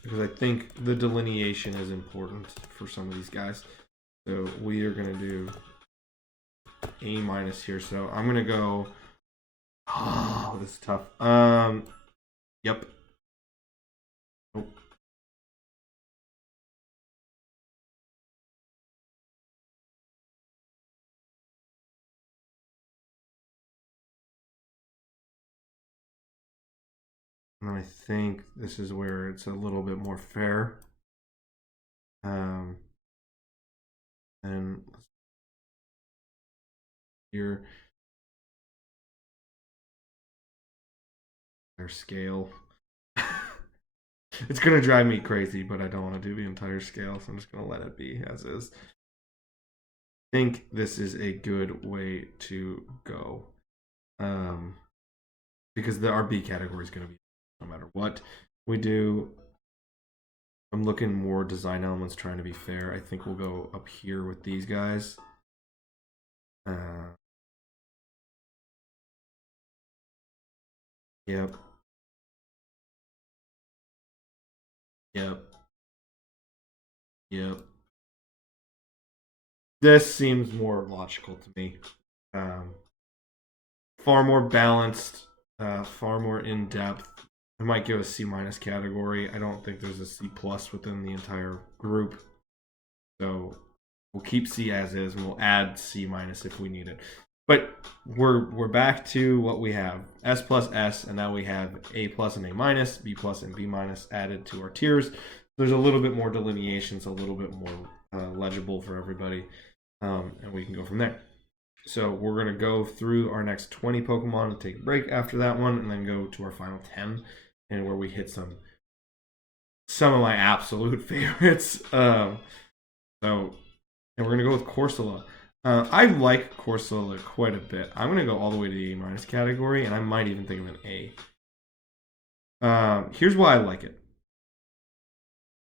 Because I think the delineation is important for some of these guys. So we are going to do A minus here. So I'm going to go. Oh, this is tough. Yep. Oh. And then I think this is where it's a little bit more fair. And here, their scale. It's gonna drive me crazy, but I don't want to do the entire scale, so I'm just gonna let it be as is. I think this is a good way to go, because the RB category is gonna be no matter what we do. I'm looking more design elements, trying to be fair. I think we'll go up here with these guys. Yep. Yep. Yep. This seems more logical to me. Far more balanced, far more in depth. I might give a C minus category. I don't think there's a C plus within the entire group, so we'll keep C as is, and we'll add C minus if we need it. But we're back to what we have: S plus S, and now we have A plus and A minus, B plus and B minus added to our tiers. There's a little bit more delineations, a little bit more legible for everybody, and we can go from there. So we're going to go through our next 20 Pokemon and take a break after that one, and then go to our final 10, and where we hit some of my absolute favorites. And we're going to go with Corsola. I like Corsola quite a bit. I'm going to go all the way to the A minus category, and I might even think of an A. Here's why I like it.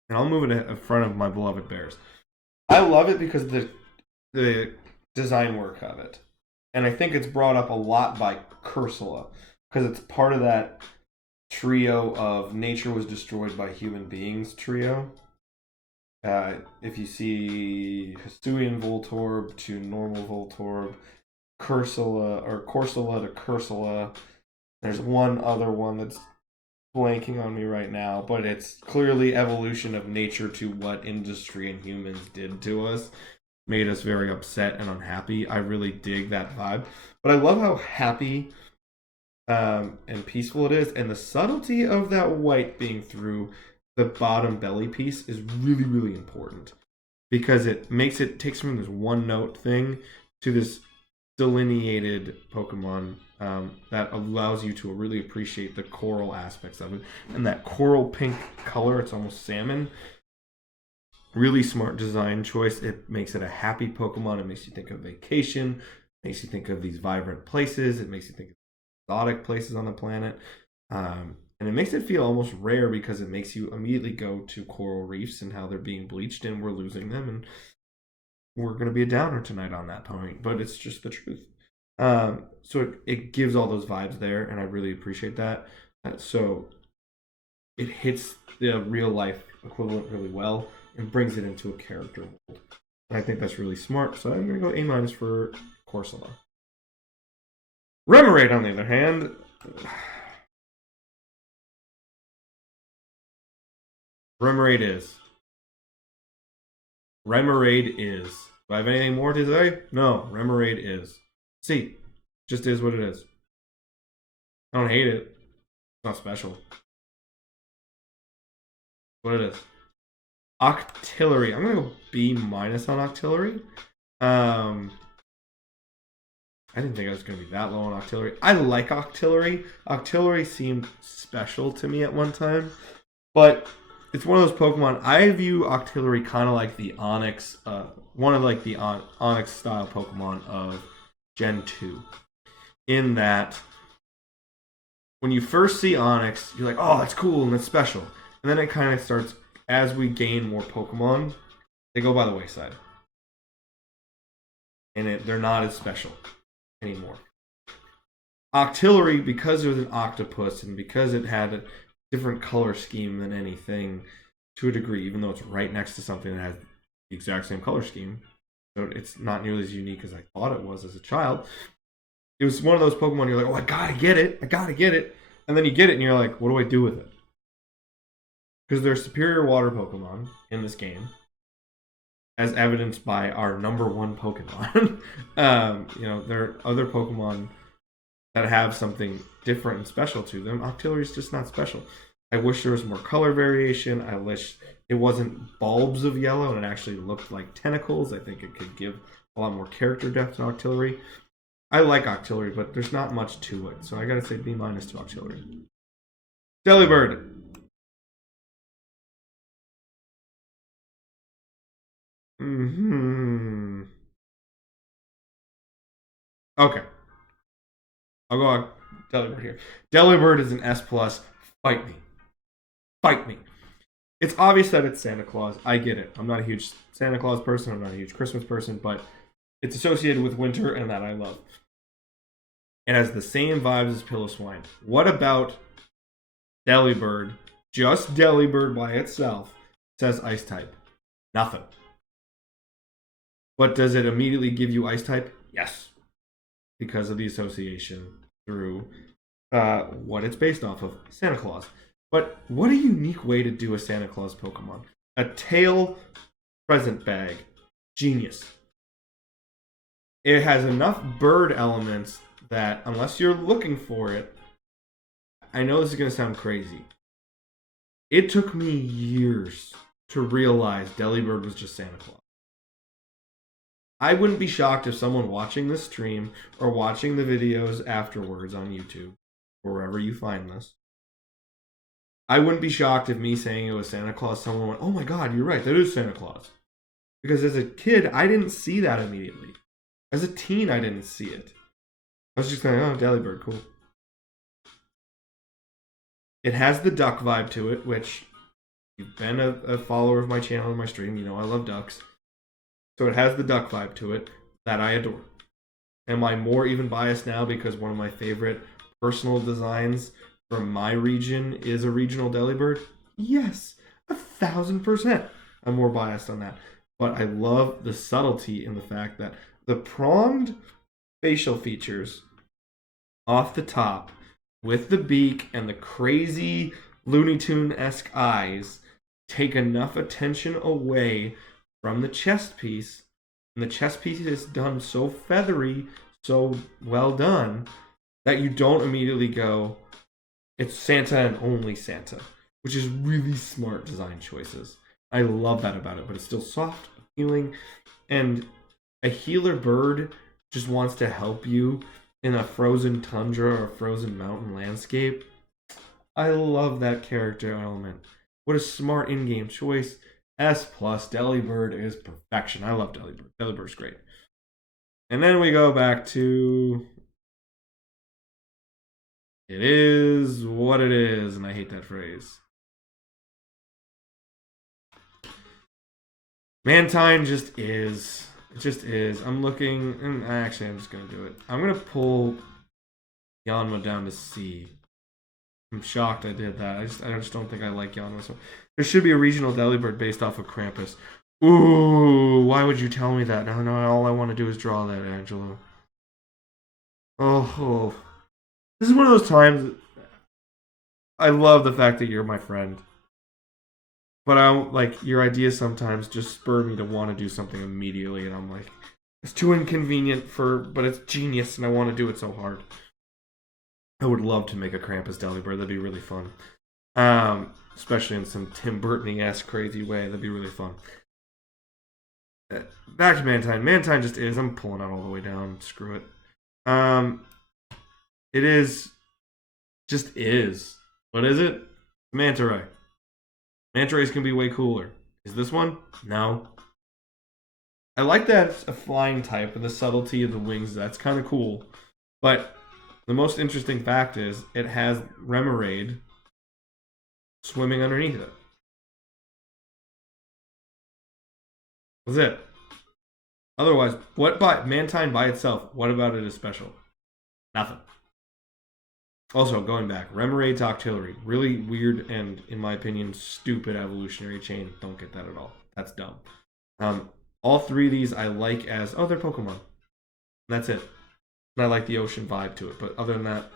And I'll move it in front of my beloved Bears. I love it because of the design work of it. And I think it's brought up a lot by Corsola, because it's part of that trio of nature was destroyed by human beings trio. If you see Hisuian Voltorb to normal Voltorb, Corsola to Corsola, there's one other one that's blanking on me right now, but it's clearly evolution of nature to what industry and humans did to us. Made us very upset and unhappy. I really dig that vibe. But I love how happy and peaceful it is, and the subtlety of that white being through the bottom belly piece is really, really important, because it takes from this one note thing to this delineated Pokemon that allows you to really appreciate the coral aspects of it. And that coral pink color, it's almost salmon. Really smart design choice. It makes it a happy Pokemon. It makes you think of vacation. It makes you think of these vibrant places. It makes you think of exotic places on the planet. And it makes it feel almost rare, because it makes you immediately go to coral reefs and how they're being bleached and we're losing them. And we're going to be a downer tonight on that point, but it's just the truth. So it gives all those vibes there, and I really appreciate that. So it hits the real life equivalent really well and brings it into a character mold. And I think that's really smart. So I'm going to go A minus for Corsola. Remoraid, on the other hand, Remoraid is. Do I have anything more to say? No, Remoraid is. See, just is what it is. I don't hate it. It's not special. What it is. Octillery. I'm gonna go B minus on Octillery. I didn't think I was gonna be that low on Octillery. I like Octillery. Octillery seemed special to me at one time, but it's one of those Pokemon. I view Octillery kind of like the Onix, one of like the Onix style Pokemon of Gen 2. In that, when you first see Onix, you're like, oh, that's cool and that's special. And then it kind of starts, as we gain more Pokemon, they go by the wayside. And they're not as special anymore. Octillery, because it was an octopus and because it had a different color scheme than anything, to a degree, even though it's right next to something that has the exact same color scheme, so it's not nearly as unique as I thought it was as a child. It was one of those Pokemon you're like, oh, I gotta get it. And then you get it and you're like, what do I do with it? Because they're superior water Pokemon in this game, as evidenced by our number one Pokemon. There are other Pokemon that have something different and special to them. Octillery is just not special. I wish there was more color variation. I wish it wasn't bulbs of yellow and it actually looked like tentacles. I think it could give a lot more character depth to Octillery. I like Octillery, but there's not much to it. So I gotta say B- to Octillery. Delibird. Okay. I'll go on Delibird here. Delibird is an S+. Fight me. Fight me. It's obvious that it's Santa Claus. I get it. I'm not a huge Santa Claus person. I'm not a huge Christmas person, but it's associated with winter, and that I love. It has the same vibes as Piloswine. What about Delibird? Just Delibird by itself says Ice type. Nothing. But does it immediately give you Ice type? Yes. Because of the association through what it's based off of, Santa Claus. But what a unique way to do a Santa Claus Pokemon. A tail present bag. Genius. It has enough bird elements that, unless you're looking for it, I know this is going to sound crazy. It took me years to realize Delibird was just Santa Claus. I wouldn't be shocked if someone watching this stream or watching the videos afterwards on YouTube, or wherever you find this, I wouldn't be shocked if me saying it was Santa Claus, someone went, oh my god, you're right, that is Santa Claus. Because as a kid, I didn't see that immediately. As a teen, I didn't see it. I was just going, oh, Delibird, cool. It has the duck vibe to it, which, you've been a follower of my channel and my stream, you know I love ducks. So it has the duck vibe to it that I adore. Am I more even biased now because one of my favorite personal designs from my region is a regional Delibird? Yes, 1000%. I'm more biased on that. But I love the subtlety in the fact that the pronged facial features off the top with the beak and the crazy Looney Tune-esque eyes take enough attention away from the chest piece, and the chest piece is done so feathery, so well done, that you don't immediately go, it's Santa and only Santa, which is really smart design choices. I love that about it, but it's still soft, appealing, and a healer bird just wants to help you in a frozen tundra or frozen mountain landscape. I love that character element. What a smart in-game choice. S+, Delibird is perfection. I love Delibird. Delibird's great. And then we go back to... It is what it is, and I hate that phrase. Mantine just is. It just is. I'm looking, and actually I'm just going to do it. I'm going to pull Yanma down to C. I'm shocked I did that. I just don't think I like Yanma. So there should be a regional Delibird based off of Krampus. Ooh, why would you tell me that? Now all I want to do is draw that, Angelo. Oh. This is one of those times I love the fact that you're my friend. But I'm like, your ideas sometimes just spur me to want to do something immediately, and I'm like, it's too inconvenient but it's genius, and I want to do it so hard. I would love to make a Krampus Delibird. That'd be really fun. Especially in some Tim Burton-esque crazy way. That'd be really fun. Back to Mantine. Mantine just is. I'm pulling it all the way down. Screw it. It is. Just is. What is it? Manta Ray. Manta Rays can be way cooler. Is this one? No. I like that it's a flying type and the subtlety of the wings. That's kind of cool. But the most interesting fact is it has Remoraid swimming underneath it. That's it. Otherwise, what by Mantine by itself, what about it is special? Nothing. Also, going back, Remoraid to Octillery. Really weird and, in my opinion, stupid evolutionary chain. Don't get that at all. That's dumb. All three of these I like as, they're Pokemon. That's it. And I like the ocean vibe to it. But other than that,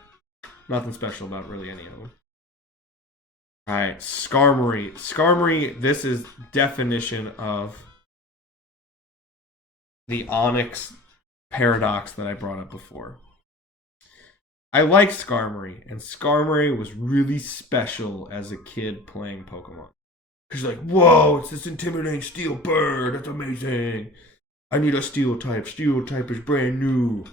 nothing special about really any of them. Alright, Skarmory. Skarmory, this is definition of the Onyx paradox that I brought up before. I like Skarmory, and Skarmory was really special as a kid playing Pokemon. Because like, whoa, it's this intimidating steel bird. That's amazing. I need a steel type. Steel type is brand new.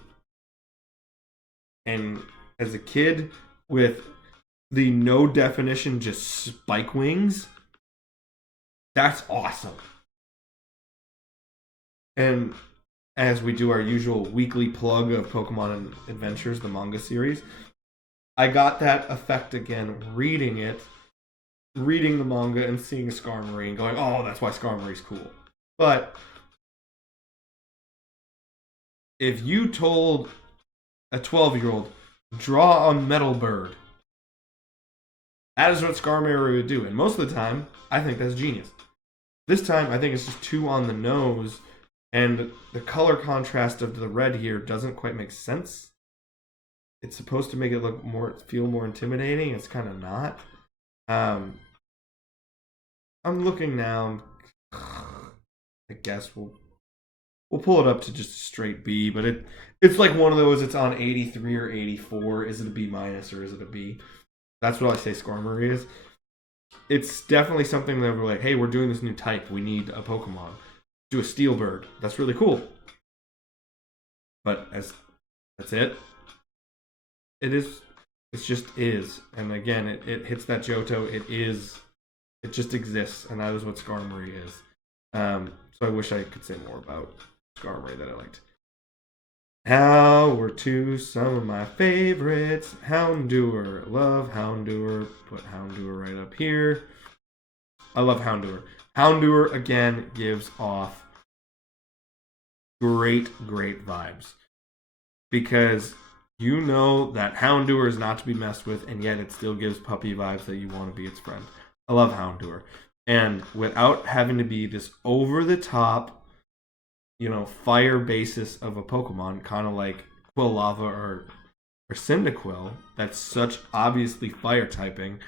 And as a kid with the no definition, just spike wings, that's awesome. And as we do our usual weekly plug of Pokemon Adventures, the manga series, I got that effect again reading it, reading the manga and seeing Skarmory and going, oh, that's why Skarmory's cool. But if you told a 12-year-old, draw a metal bird, that is what Skarmory would do. And most of the time, I think that's genius. This time, I think it's just too on the nose, and the color contrast of the red here doesn't quite make sense. It's supposed to make it feel more intimidating. It's kind of not. I'm looking now. I guess we'll pull it up to just a straight B, but it's like one of those. It's on 83 or 84. Is it a B minus or is it a B? That's what I say Skarmory is. It's definitely something that we're like, hey, we're doing this new type. We need a Pokemon. Do a Steel Bird. That's really cool. But that's it. It is. It just is. And again, it hits that Johto. It is. It just exists, and that is what Skarmory is. So I wish I could say more about Skarmory that I liked. Now we're to some of my favorites. Houndour. Love Houndour. Put Houndour right up here. I love Houndour. Houndour, again, gives off great vibes. Because you know that Houndour is not to be messed with, and yet it still gives puppy vibes that you want to be its friend. I love Houndour. And without having to be this over-the-top, fire basis of a Pokemon, kind of like Quilava or Cyndaquil, that's such obviously fire typing,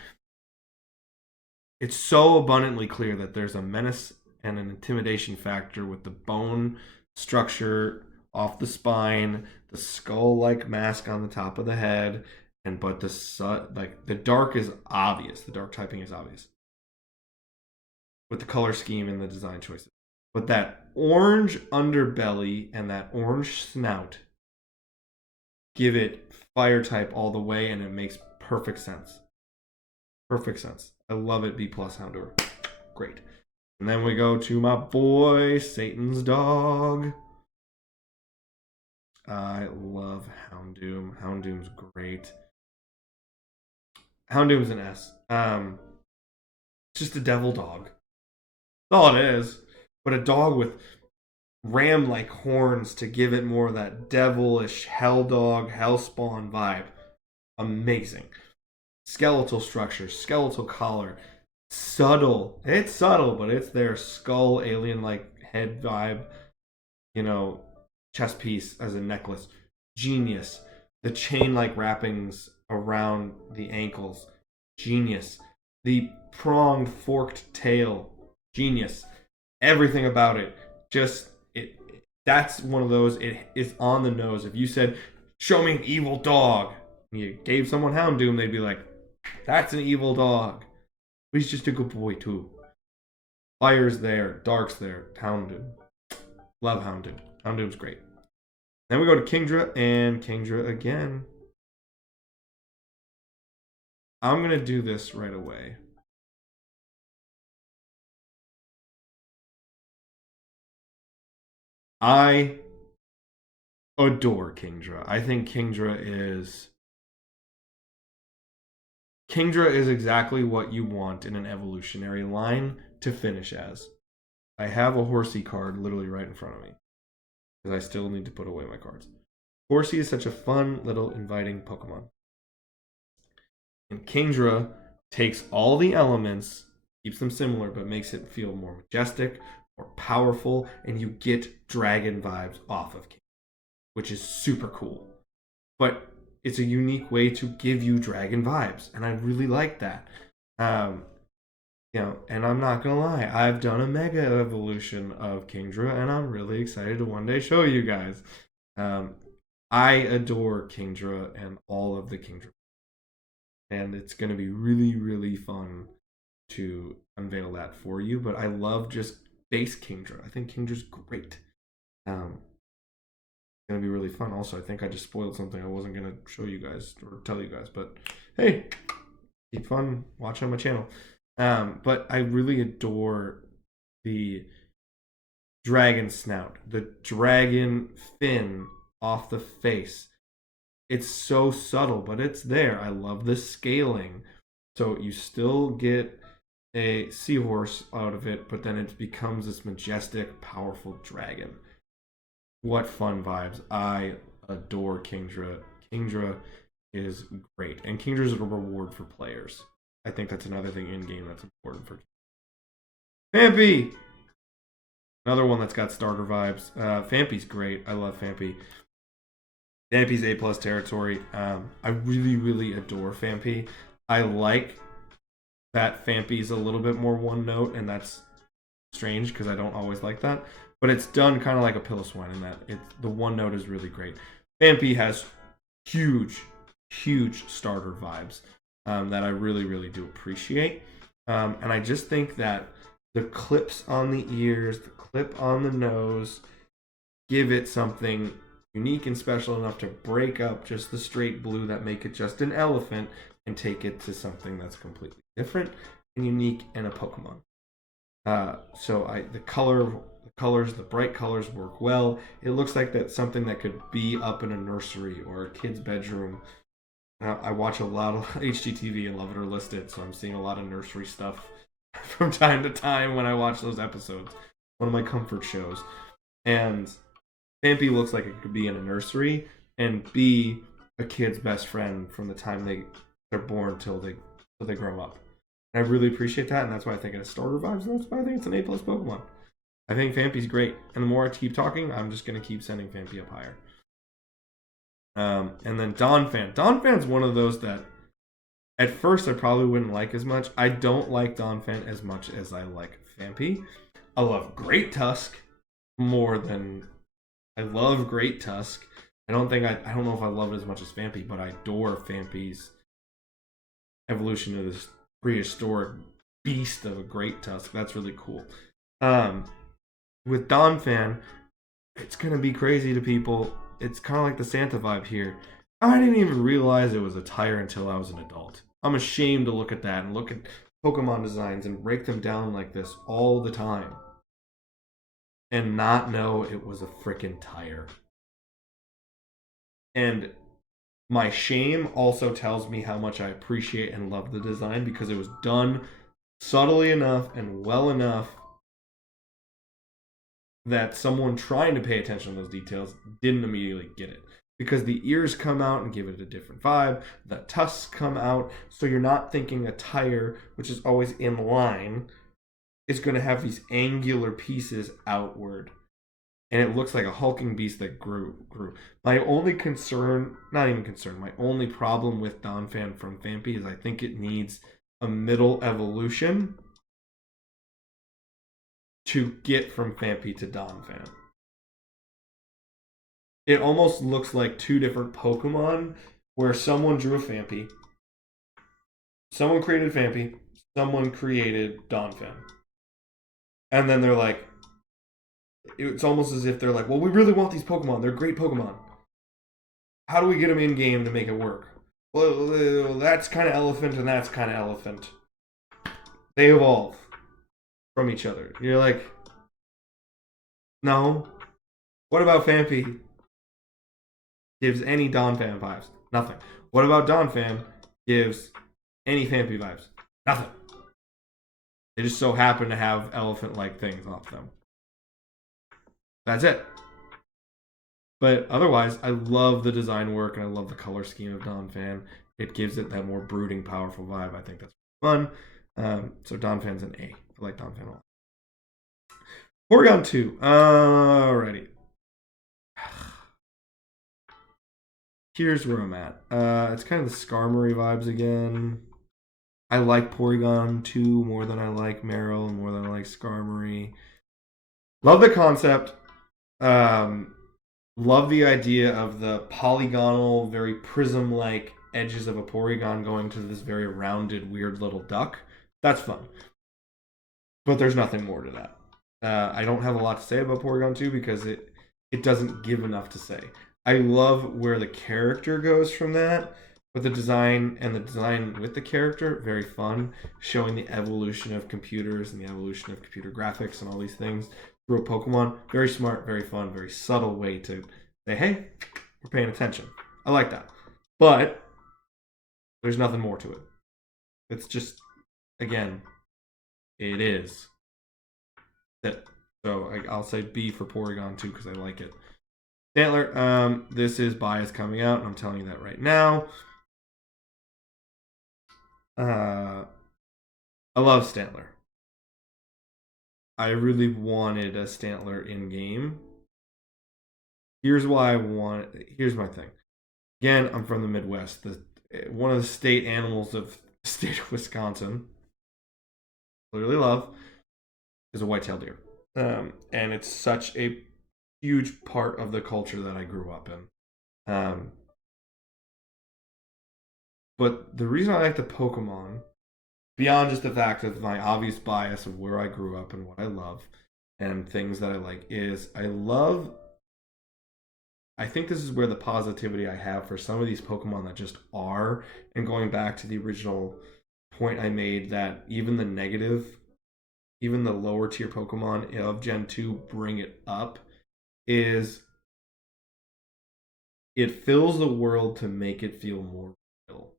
it's so abundantly clear that there's a menace and an intimidation factor with the bone structure off the spine, the skull-like mask on the top of the head, but the dark is obvious. The dark typing is obvious with the color scheme and the design choices. But that orange underbelly and that orange snout give it fire type all the way, and it makes perfect sense. Perfect sense. I love it. B plus Houndour. Great. And then we go to my boy, Satan's dog. I love Houndoom. Houndoom's great. Houndoom's an S. It's just a devil dog. That's all it is. But a dog with ram-like horns to give it more of that devilish hell dog, hellspawn vibe. Amazing. Skeletal structure, skeletal collar, subtle. It's subtle, but it's their skull alien-like head vibe. Chest piece as a necklace. Genius. The chain-like wrappings around the ankles. Genius. The pronged forked tail. Genius. Everything about it. That's one of those, it is on the nose. If you said, show me an evil dog, and you gave someone Houndoom, they'd be like, that's an evil dog. But he's just a good boy too. Fire's there, dark's there. Houndoom. Love Houndoom. Houndoom's great. Then we go to Kingdra, and Kingdra again. I'm going to do this right away. I adore Kingdra. I think Kingdra is exactly what you want in an evolutionary line to finish as. I have a Horsey card literally right in front of me, because I still need to put away my cards. Horsey is such a fun, little, inviting Pokemon. And Kingdra takes all the elements, keeps them similar, but makes it feel more majestic, more powerful, and you get dragon vibes off of Kingdra, which is super cool. But it's a unique way to give you dragon vibes, and I really like that. And I'm not gonna lie, I've done a mega evolution of Kingdra, and I'm really excited to one day show you guys. I adore Kingdra and all of the Kingdra, and it's going to be really, really fun to unveil that for you. But I love just base Kingdra. I think Kingdra's great. It's gonna be really fun. Also, I think I just spoiled something I wasn't gonna show you guys or tell you guys, but hey, keep fun watching my channel. But I really adore the dragon snout, the dragon fin off the face. It's so subtle, but it's there. I love the scaling. So you still get a seahorse out of it, but then it becomes this majestic, powerful dragon. What fun vibes. I adore Kingdra. Kingdra is great. And Kingdra is a reward for players. I think that's another thing in game that's important for Phanpy! Another one that's got starter vibes. Phanpy's great. I love Phanpy. Phanpy's A plus territory. I really, really adore Phanpy. I like that Phanpy's a little bit more one note, and that's strange because I don't always like that. But it's done kind of like a Piloswine in that the one note is really great. Phanpy has huge, huge starter vibes that I really, really do appreciate. And I just think that the clips on the ears, the clip on the nose, give it something unique and special enough to break up just the straight blue that make it just an elephant and take it to something that's completely different and unique in a Pokemon. So the colors, the bright colors work well. It looks like that's something that could be up in a nursery or a kid's bedroom. I watch a lot of HGTV and Love It or Listed, so I'm seeing a lot of nursery stuff from time to time when I watch those episodes. One of my comfort shows. And Phanpy looks like it could be in a nursery and be a kid's best friend from the time they're born till they grow up. And I really appreciate that, and that's why I think it has starter vibes, and that's why I think it's an A+ Pokemon. I think Phanpy's great, and the more I keep talking, I'm just going to keep sending Phanpy up higher. And then Donphan. Donphan's one of those that at first I probably wouldn't like as much. I don't like Donphan as much as I like Phanpy. I love Great Tusk more than I love Great Tusk. I don't know if I love it as much as Phanpy, but I adore Phanpy's evolution of this prehistoric beast of a Great Tusk. That's really cool. With Donphan, it's gonna be crazy to people. It's kind of like the Santa vibe here. I didn't even realize it was a tire until I was an adult. I'm ashamed to look at that and look at Pokemon designs and break them down like this all the time and not know it was a freaking tire. And my shame also tells me how much I appreciate and love the design because it was done subtly enough and well enough that someone trying to pay attention to those details didn't immediately get it. Because the ears come out and give it a different vibe, the tusks come out, so you're not thinking a tire, which is always in line, is going to have these angular pieces outward. And it looks like a hulking beast that grew. My only concern, not even concern, my only problem with Donphan from Phanpy is I think it needs a middle evolution to get from Phanpy to Donphan. It almost looks like two different Pokemon where someone drew a Phanpy, someone created Phanpy, someone created Donphan. And then they're like, it's almost as if they're like, well, we really want these Pokemon. They're great Pokemon. How do we get them in game to make it work? Well, that's kind of elephant and that's kind of elephant. They evolve from each other. You're like, no. What about Phanpy? Gives any Donphan vibes? Nothing. What about Donphan gives any Phanpy vibes? Nothing. They just so happen to have elephant-like things off them. That's it. But otherwise, I love the design work and I love the color scheme of Donphan. It gives it that more brooding, powerful vibe. I think that's fun. So Donphan's an A. I like Donphan a lot. Porygon 2. Alrighty. Here's where I'm at. It's kind of the Skarmory vibes again. I like Porygon 2 more than I like Marill, more than I like Skarmory. Love the concept. Love the idea of the polygonal, very prism-like edges of a Porygon going to this very rounded, weird little duck. That's fun. But there's nothing more to that. I don't have a lot to say about Porygon 2 because it doesn't give enough to say. I love where the character goes from that, but the design with the character, very fun, showing the evolution of computers and the evolution of computer graphics and all these things through a Pokemon. Very smart, very fun, very subtle way to say, hey, we're paying attention. I like that. But there's nothing more to it. It's just, again, it is. So I'll say B for Porygon 2 because I like it. Stantler, this is bias coming out, and I'm telling you that right now. I love Stantler. I really wanted a Stantler in game. Here's why I want it. Here's my thing. Again, I'm from the Midwest. One of the state animals of the state of Wisconsin, clearly love, is a white-tailed deer. And it's such a huge part of the culture that I grew up in. But the reason I like the Pokemon, beyond just the fact of my obvious bias of where I grew up and what I love and things that I like, is I think this is where the positivity I have for some of these Pokemon that just are, and going back to the original point I made that even the lower tier Pokemon of Gen 2 bring it up, is it fills the world to make it feel more real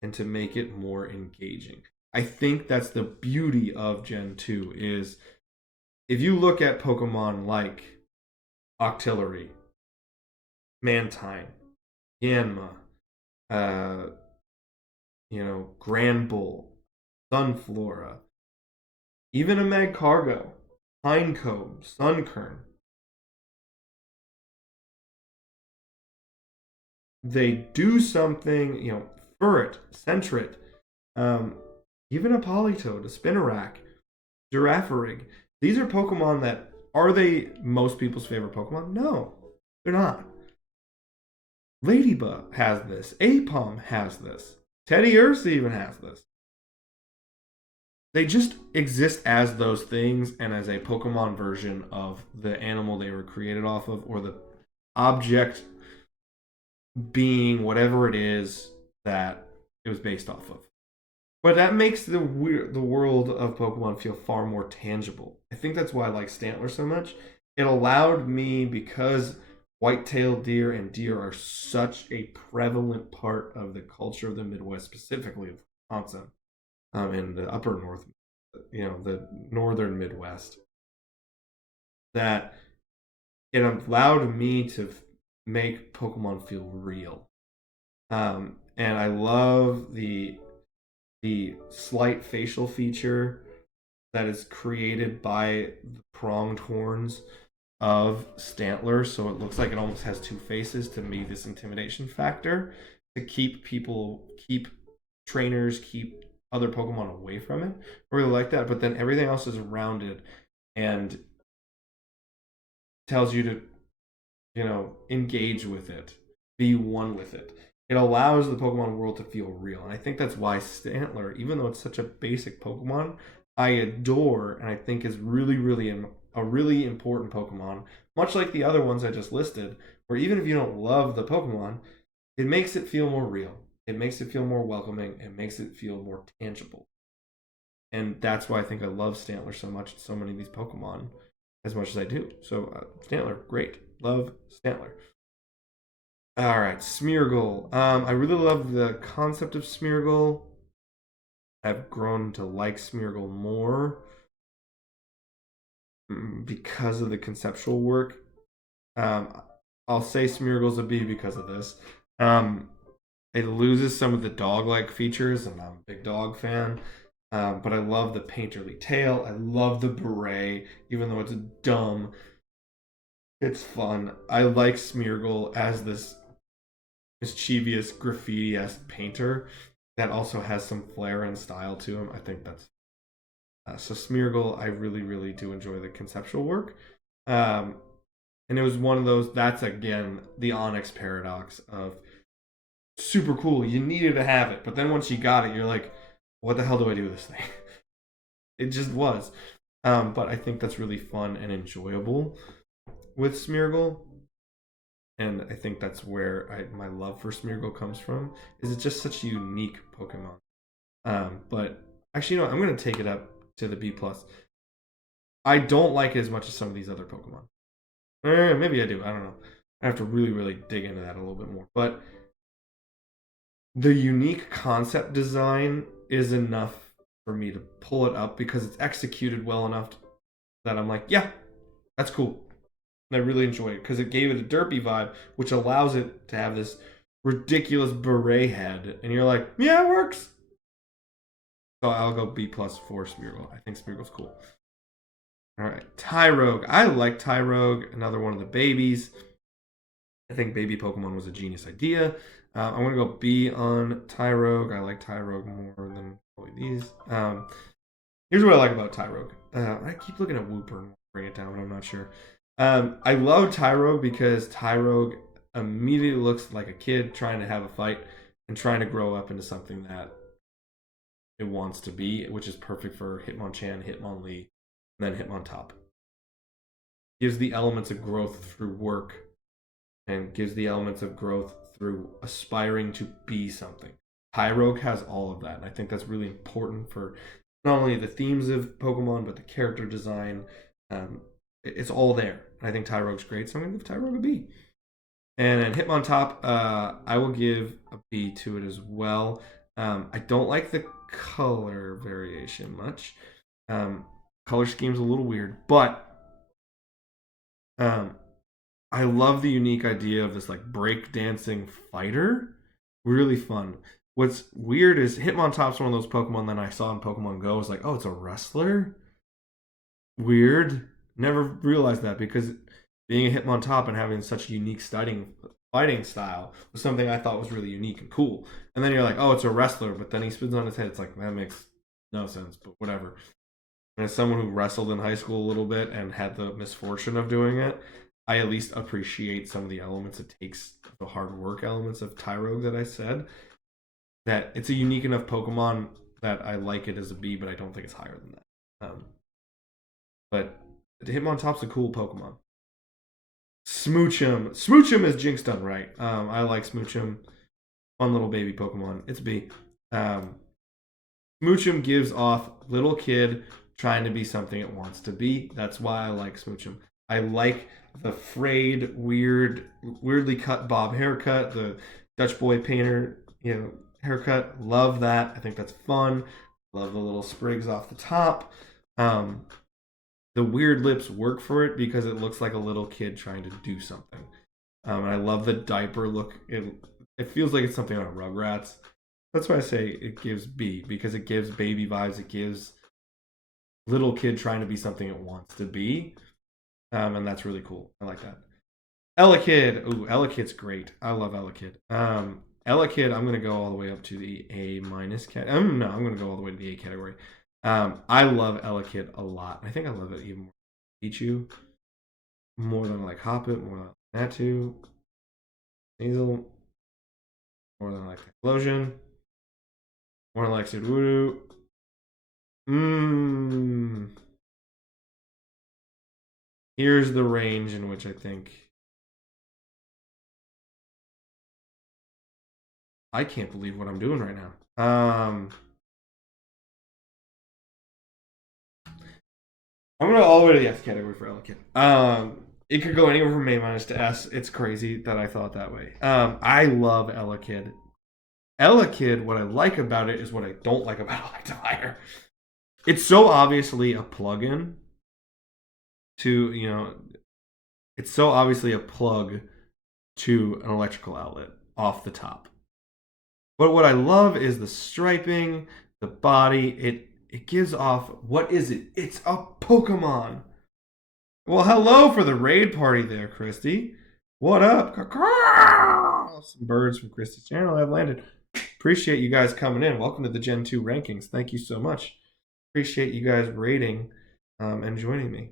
and to make it more engaging. I think that's the beauty of Gen 2 is if you look at Pokemon like Octillery, Mantine, Yanma, Granbull, Sunflora, even a Magcargo, Pinecone, Sunkern, they do something, Furret, Sentret, even a Politoed, a Spinarak, Girafarig. These are Pokemon that, are they most people's favorite Pokemon? No, they're not. Ladybug has this. Apom has this. Teddiursa even has this. They just exist as those things and as a Pokemon version of the animal they were created off of, or the object being whatever it is that it was based off of. But that makes the world of Pokemon feel far more tangible. I think that's why I like Stantler so much. It allowed me, because white-tailed deer and deer are such a prevalent part of the culture of the Midwest, specifically of Wisconsin, in the upper north, the northern Midwest, that it allowed me to make Pokemon feel real. And I love the slight facial feature that is created by the pronged horns of Stantler, so it looks like it almost has two faces, to me this intimidation factor, to keep trainers, keep other Pokemon away from it. I really like that, but then everything else is rounded and tells you to, engage with it, be one with it. It allows the Pokemon world to feel real. And I think that's why Stantler, even though it's such a basic Pokemon, I adore and I think is really, really a really important Pokemon. Much like the other ones I just listed, where even if you don't love the Pokemon, it makes it feel more real. It makes it feel more welcoming. It makes it feel more tangible. And that's why I think I love Stantler so much, so many of these Pokemon, as much as I do. So Stantler, great. Love Stantler. All right, Smeargle. I really love the concept of Smeargle. I've grown to like Smeargle more because of the conceptual work. I'll say Smeargle's a B because of this. It loses some of the dog-like features, and I'm a big dog fan. But I love the painterly tail. I love the beret, even though it's dumb. It's fun. I like Smeargle as this mischievous graffiti-esque painter that also has some flair and style to him. I think that's so Smeargle. I really, really do enjoy the conceptual work. And it was one of those, that's again the Onyx paradox of super cool. You needed to have it. But then once you got it, you're like, what the hell do I do with this thing? It just was. But I think that's really fun and enjoyable with Smeargle. And I think that's where my love for Smeargle comes from. Is it's just such a unique Pokemon. But actually, you know, I'm going to take it up to the B+. I don't like it as much as some of these other Pokemon. Maybe I do. I don't know. I have to really, really dig into that a little bit more. But the unique concept design is enough for me to pull it up because it's executed well enough that I'm like, yeah, that's cool. And I really enjoy it because it gave it a derpy vibe, which allows it to have this ridiculous beret head. And you're like, yeah, it works. So I'll go B+ for Smeargle. I think Smeargle's cool. All right, Tyrogue. I like Tyrogue, another one of the babies. I think baby Pokemon was a genius idea. I'm going to go B on Tyrogue. I like Tyrogue more than probably these. Here's what I like about Tyrogue. I keep looking at Wooper and bring it down, but I'm not sure. I love Tyrogue because Tyrogue immediately looks like a kid trying to have a fight and trying to grow up into something that it wants to be, which is perfect for Hitmonchan, Hitmonlee, and then Hitmontop. Gives the elements of growth through work and gives the elements of growth through aspiring to be something. Tyrogue has all of that, and I think that's really important for not only the themes of Pokemon, but the character design. It's all there. I think Tyrogue's great, so I'm going to give Tyrogue a B. And then Hitmontop, I will give a B to it as well. I don't like the color variation much. Color scheme's a little weird, but I love the unique idea of this like break-dancing fighter. Really fun. What's weird is Hitmontop's one of those Pokemon that I saw in Pokemon Go. I was like, oh, it's a wrestler? Weird. Never realized that because being a Hitmontop and having such a unique fighting style was something I thought was really unique and cool. And then you're like, oh, it's a wrestler, but then he spins on his head. It's like, that makes no sense, but whatever. And as someone who wrestled in high school a little bit and had the misfortune of doing it, I at least appreciate some of the elements it takes, the hard work elements of Tyrogue that I said. That it's a unique enough Pokemon that I like it as a B, but I don't think it's higher than that. But Hitmontop's a cool Pokemon. Smoochum. Smoochum is Jinx done right. I like Smoochum. Fun little baby Pokemon. It's B. Smoochum gives off little kid trying to be something it wants to be. That's why I like Smoochum. I like the frayed, weirdly cut bob haircut, the Dutch boy painter, haircut. Love that. I think that's fun. Love the little sprigs off the top. The weird lips work for it because it looks like a little kid trying to do something. And I love the diaper look. It feels like it's something on Rugrats. That's why I say it gives B, because it gives baby vibes. It gives little kid trying to be something it wants to be. And that's really cool. I like that. Elekid. Ooh, Elekid's great. I love Elekid. Elekid, I'm going to go all the way up to the A- category. No, I'm going to go all the way to the A category. I love Elekid a lot. I think I love it even more than Pichu. More than I like Hoppip, more than I like Natu. Sneasel. More than I like Explosion. More than I like Sudowoodo. Here's the range in which I think I can't believe what I'm doing right now. I'm gonna go all the way to the F category for Elekid. It could go anywhere from A- to S. It's crazy that I thought that way. I love Elekid. Elekid, what I like about it is what I don't like about Electivire. It's so obviously a plug-in to, it's so obviously a plug to an electrical outlet off the top. But what I love is the striping, the body. It gives off, what is it? It's a Pokemon. Well, hello for the raid party there, Christy. What up? Some birds from Christy's channel have landed. Appreciate you guys coming in. Welcome to the Gen 2 rankings. Thank you so much. Appreciate you guys rating and joining me.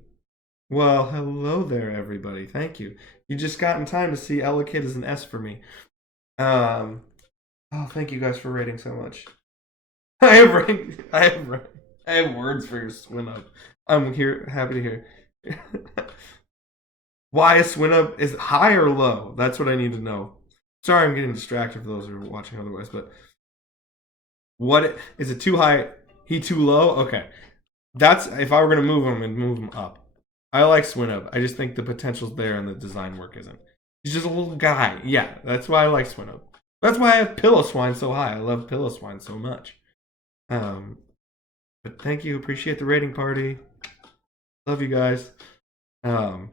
Well, hello there, everybody. Thank you. You just got in time to see Elekid as an S for me. Um, oh, thank you guys for rating so much. I have words for your swim up. I'm here, happy to hear. Why a swim up is high or low? That's what I need to know. Sorry, I'm getting distracted for those who are watching otherwise, but what is it too high? He too low? Okay. That's if I were gonna move him and move him up. I like Swinub. I just think the potential's there and the design work isn't. He's just a little guy. Yeah, that's why I like Swinub. That's why I have Pillow Swine so high. I love Pillow Swine so much. Um, but thank you. Appreciate the rating party. Love you guys. Um,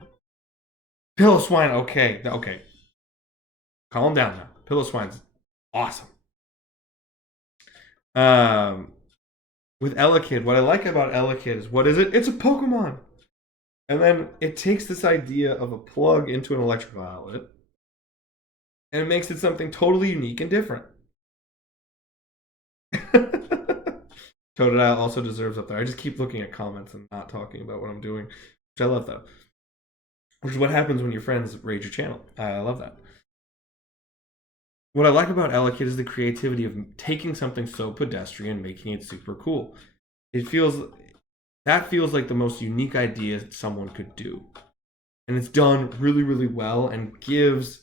Pillow Swine. Okay, okay. Calm down now. Pillow Swine's awesome. With Elekid, what I like about Elekid is what is it? It's a Pokemon. And then it takes this idea of a plug into an electrical outlet and it makes it something totally unique and different. Totodile also deserves up there. I just keep looking at comments and not talking about what I'm doing, which I love though. Which is what happens when your friends raid your channel. I love that. What I like about Elekid is the creativity of taking something so pedestrian, making it super cool. It feels like the most unique idea someone could do, and it's done really, really well, and gives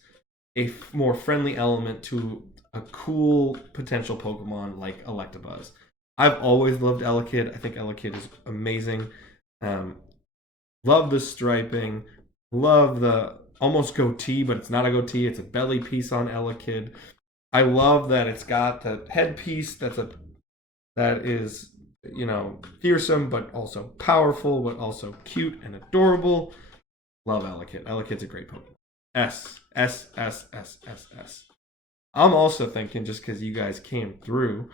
a more friendly element to a cool potential Pokemon like Electabuzz. I've always loved Elekid. I think Elekid is amazing. Love the striping. Love the almost goatee, but it's not a goatee. It's a belly piece on Elekid. I love that it's got the headpiece that is, fearsome, but also powerful, but also cute and adorable. Love Elekid. Elekid's a great Pokemon. S. S. S. S. S. S. I'm also thinking, just because you guys came through,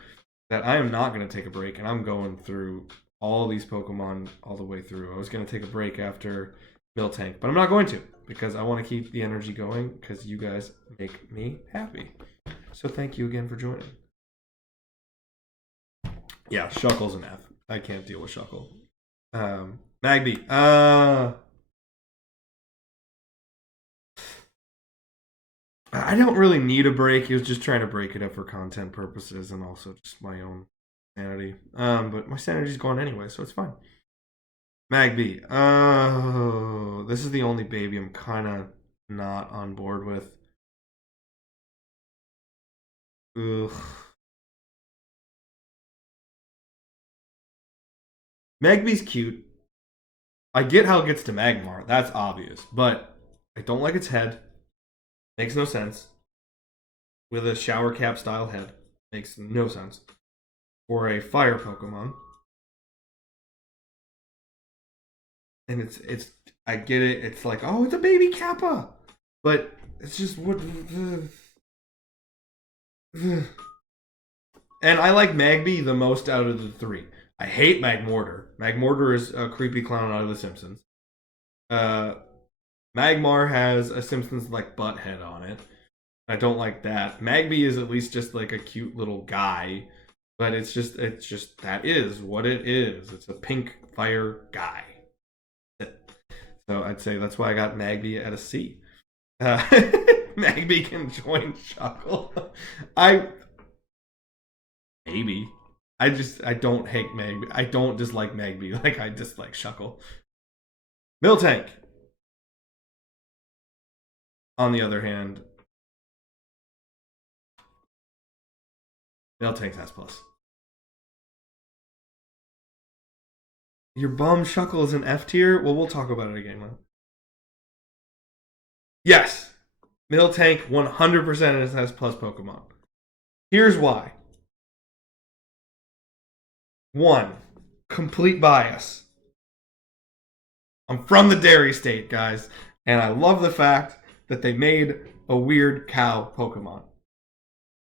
that I am not going to take a break, and I'm going through all these Pokemon all the way through. I was going to take a break after Miltank, but I'm not going to, because I want to keep the energy going, because you guys make me happy. So thank you again for joining. Yeah, Shuckle's an F. I can't deal with Shuckle. Magby. I don't really need a break. He was just trying to break it up for content purposes and also just my own sanity. But my sanity's gone anyway, so it's fine. Magby. Oh, this is the only baby I'm kind of not on board with. Ugh. Magby's cute. I get how it gets to Magmar. That's obvious. But I don't like its head. Makes no sense. With a shower cap style head. Makes no sense. For a fire Pokemon. And it's I get it. It's like, oh, it's a baby Kappa. But it's just what. And I like Magby the most out of the three. I hate Magmortar. Magmortar is a creepy clown out of The Simpsons. Magmar has a Simpsons like butt head on it. I don't like that. Magby is at least just like a cute little guy, but it's just that is what it is. It's a pink fire guy. So I'd say that's why I got Magby at a C. Magby can join Shuckle. Maybe. I don't hate Magby. I don't dislike Magby like I dislike Shuckle. Miltank. On the other hand, Miltank's S plus. Your bum Shuckle is an F tier? Well, we'll talk about it again, man. Yes. Miltank 100% is an S plus Pokemon. Here's why. One, complete bias. I'm from the Dairy State, guys, and I love the fact that they made a weird cow Pokemon.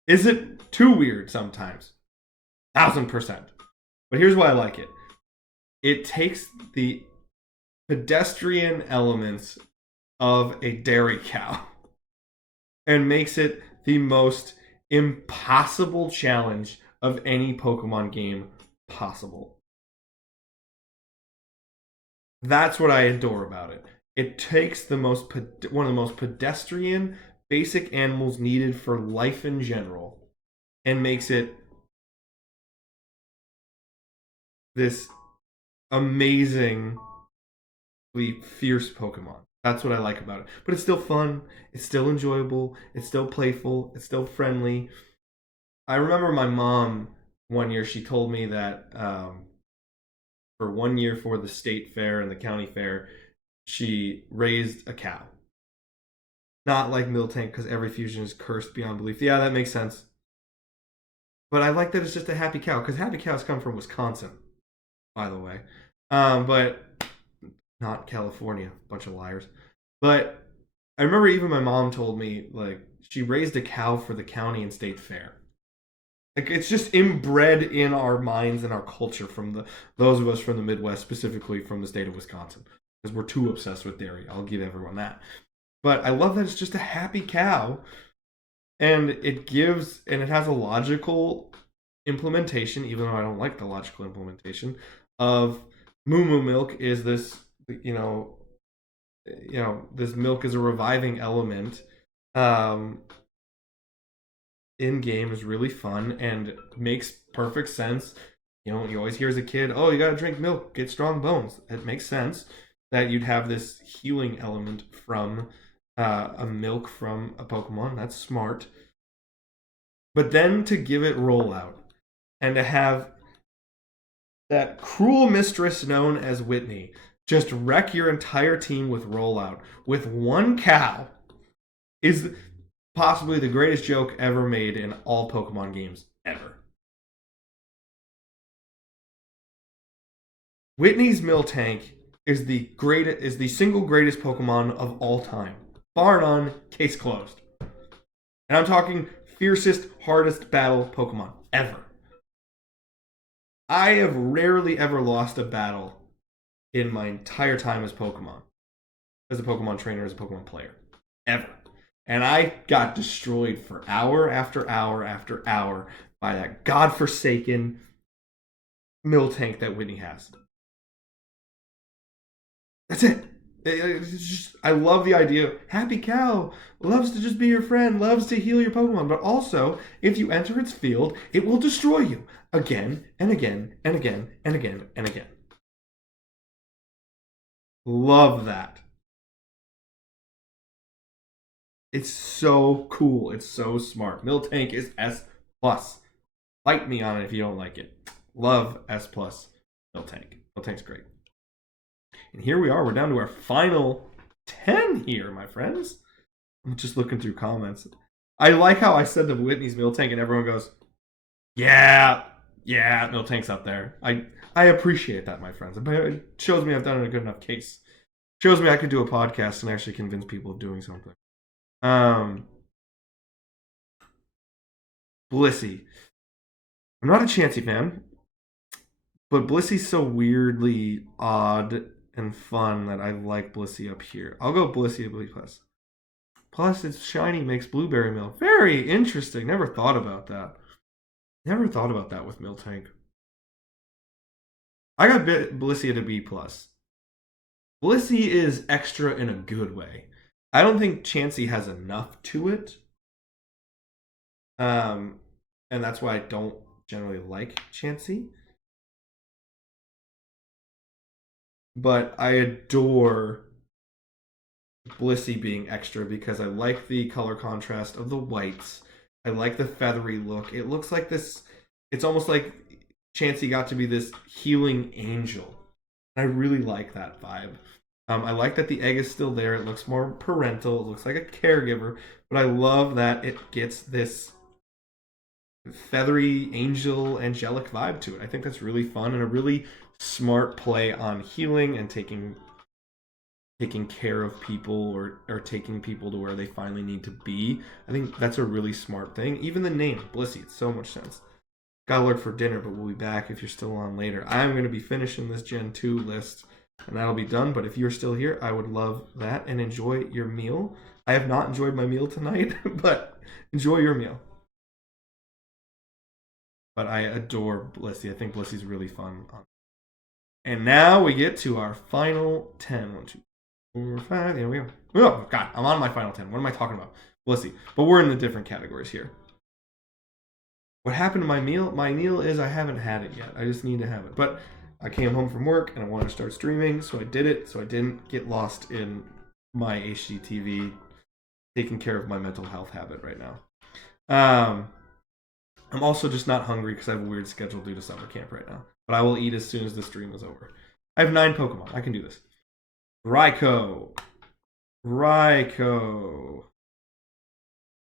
Is it too weird sometimes? 1000%. But here's why I like it. It takes the pedestrian elements of a dairy cow and makes it the most impossible challenge of any Pokemon game possible. That's what I adore about it. It takes one of the most pedestrian, basic animals needed for life in general, and makes it this amazingly fierce Pokemon. That's what I like about it. But it's still fun. It's still enjoyable. It's still playful. It's still friendly. I remember my mom one year. She told me that for one year for the state fair and the county fair, she raised a cow. Not like Miltank because every fusion is cursed beyond belief. Yeah, that makes sense. But I like that it's just a happy cow because happy cows come from Wisconsin, by the way. But not California. Bunch of liars. But I remember even my mom told me like she raised a cow for the county and state fair. Like it's just inbred in our minds and our culture from the those of us from the Midwest, specifically from the state of Wisconsin, because we're too obsessed with dairy. I'll give everyone that. But I love that it's just a happy cow, and it has a logical implementation, even though I don't like the logical implementation of moo moo milk is this you know this milk is a reviving element um in game is really fun and makes perfect sense. You always hear as a kid, oh, you gotta drink milk, get strong bones. It makes sense that you'd have this healing element from a milk from a Pokemon. That's smart. But then to give it rollout and to have that cruel mistress known as Whitney just wreck your entire team with rollout with one cow is possibly the greatest joke ever made in all Pokemon games ever. Whitney's Miltank is the single greatest Pokemon of all time. Bar none, case closed. And I'm talking fiercest, hardest battle Pokemon ever. I have rarely ever lost a battle in my entire time as a Pokemon trainer, as a Pokemon player. Ever. And I got destroyed for hour after hour after hour by that godforsaken Miltank that Whitney has. That's it. I love the idea. Happy Cow loves to just be your friend, loves to heal your Pokemon, but also, if you enter its field, it will destroy you again and again and again and again and again. Love that. It's so cool. It's so smart. Miltank is S plus. Fight me on it if you don't like it. Love S plus Miltank. Miltank's great. And here we are. We're down to our final 10 here, my friends. I'm just looking through comments. I like how I said the Whitney's Miltank and everyone goes, yeah, Miltank's up there. I appreciate that, my friends. It shows me I've done a good enough case. It shows me I could do a podcast and actually convince people of doing something. Blissey. I'm not a Chansey fan, but Blissy's so weirdly odd and fun that I like Blissey up here. I'll go Blissey at B plus. Plus, its shiny makes blueberry milk. Very interesting. Never thought about that. Never thought about that with Miltank. I got Blissey at a B plus. Blissey is extra in a good way. I don't think Chansey has enough to it. And that's why I don't generally like Chansey. But I adore Blissey being extra because I like the color contrast of the whites. I like the feathery look. It looks like this. It's almost like Chansey got to be this healing angel. I really like that vibe. I like that the egg is still there. It looks more parental. It looks like a caregiver. But I love that it gets this feathery, angel, angelic vibe to it. I think that's really fun and a really smart play on healing and taking care of people or taking people to where they finally need to be. I think that's a really smart thing. Even the name, Blissey, it's so much sense. Gotta look for dinner, but we'll be back if you're still on later. I'm going to be finishing this Gen 2 list, and that'll be done. But if you're still here, I would love that, and enjoy your meal. I have not enjoyed my meal tonight, but enjoy your meal. But I adore Blissey. I think Blissey's really fun. And now we get to our final 10. 1, 2, 4, 5. Here we go. Oh, God, I'm on my final 10. What am I talking about? Well, let's see. But we're in the different categories here. What happened to my meal? My meal is I haven't had it yet. I just need to have it. But I came home from work and I wanted to start streaming, so I did it. So I didn't get lost in my HGTV taking care of my mental health habit right now. I'm also just not hungry because I have a weird schedule due to summer camp right now. But I will eat as soon as the stream is over. I have 9 Pokemon. I can do this. Raikou. Raikou.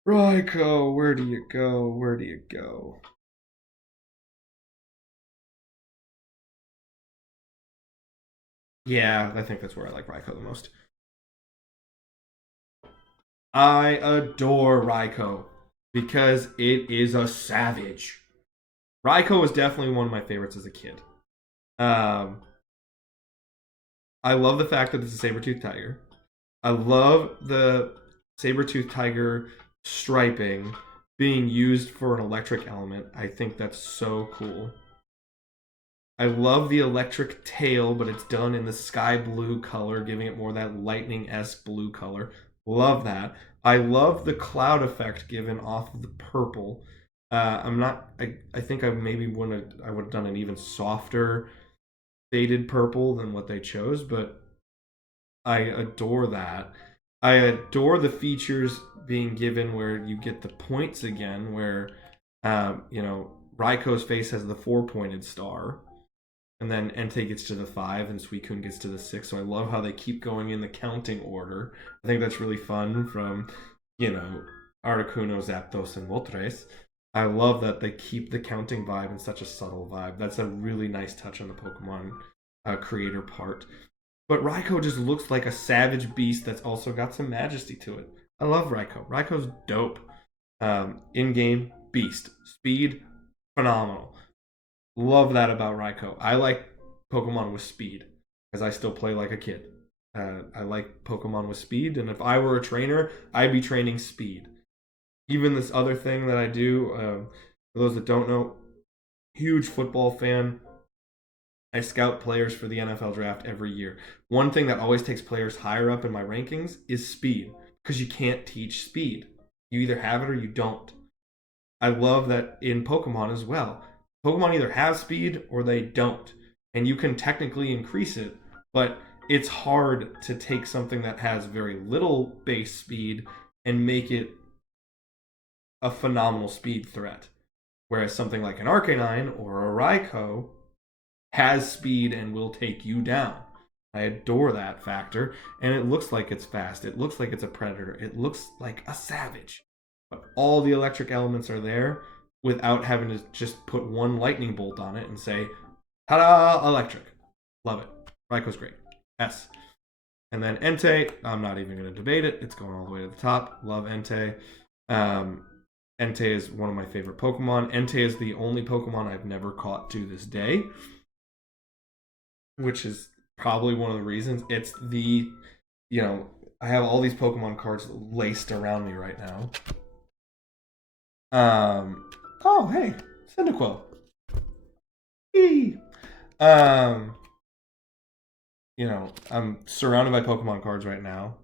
Raikou, where do you go? Where do you go? Yeah, I think that's where I like Raikou the most. I adore Raikou because it is a savage. Raikou was definitely one of my favorites as a kid. I love the fact that it's a saber-toothed tiger. I love the saber-toothed tiger striping being used for an electric element. I think that's so cool. I love the electric tail, but it's done in the sky blue color, giving it more that lightning-esque blue color. Love that. I love the cloud effect given off of the purple. I'm not. I think I maybe would have done an even softer faded purple than what they chose, but I adore that. I adore the features being given where you get the points again, where Raikou's face has the 4-pointed star, and then Entei gets to the 5, and Suicune gets to the 6. So I love how they keep going in the counting order. I think that's really fun from, Articuno, Zapdos, and Moltres. I love that they keep the counting vibe in such a subtle vibe. That's a really nice touch on the Pokemon creator part. But Raikou just looks like a savage beast that's also got some majesty to it. I love Raikou. Raikou's dope. In-game, beast. Speed, phenomenal. Love that about Raikou. I like Pokemon with speed, because I still play like a kid. I like Pokemon with speed, and if I were a trainer, I'd be training speed. Even this other thing that I do, for those that don't know, huge football fan. I scout players for the NFL draft every year. One thing that always takes players higher up in my rankings is speed, because you can't teach speed. You either have it or you don't. I love that in Pokemon as well. Pokemon either have speed or they don't. And you can technically increase it, but it's hard to take something that has very little base speed and make it a phenomenal speed threat. Whereas something like an Arcanine or a Raikou has speed and will take you down. I adore that factor, and it looks like it's fast. It looks like it's a predator. It looks like a savage. But all the electric elements are there without having to just put one lightning bolt on it and say, ta-da, electric. Love it. Raikou's great. S. And then Entei, I'm not even going to debate it. It's going all the way to the top. Love Entei. Entei is one of my favorite Pokemon. Entei is the only Pokemon I've never caught to this day, which is probably one of the reasons. It's the, I have all these Pokemon cards laced around me right now. Oh, hey, Cyndaquil. Eee. I'm surrounded by Pokemon cards right now.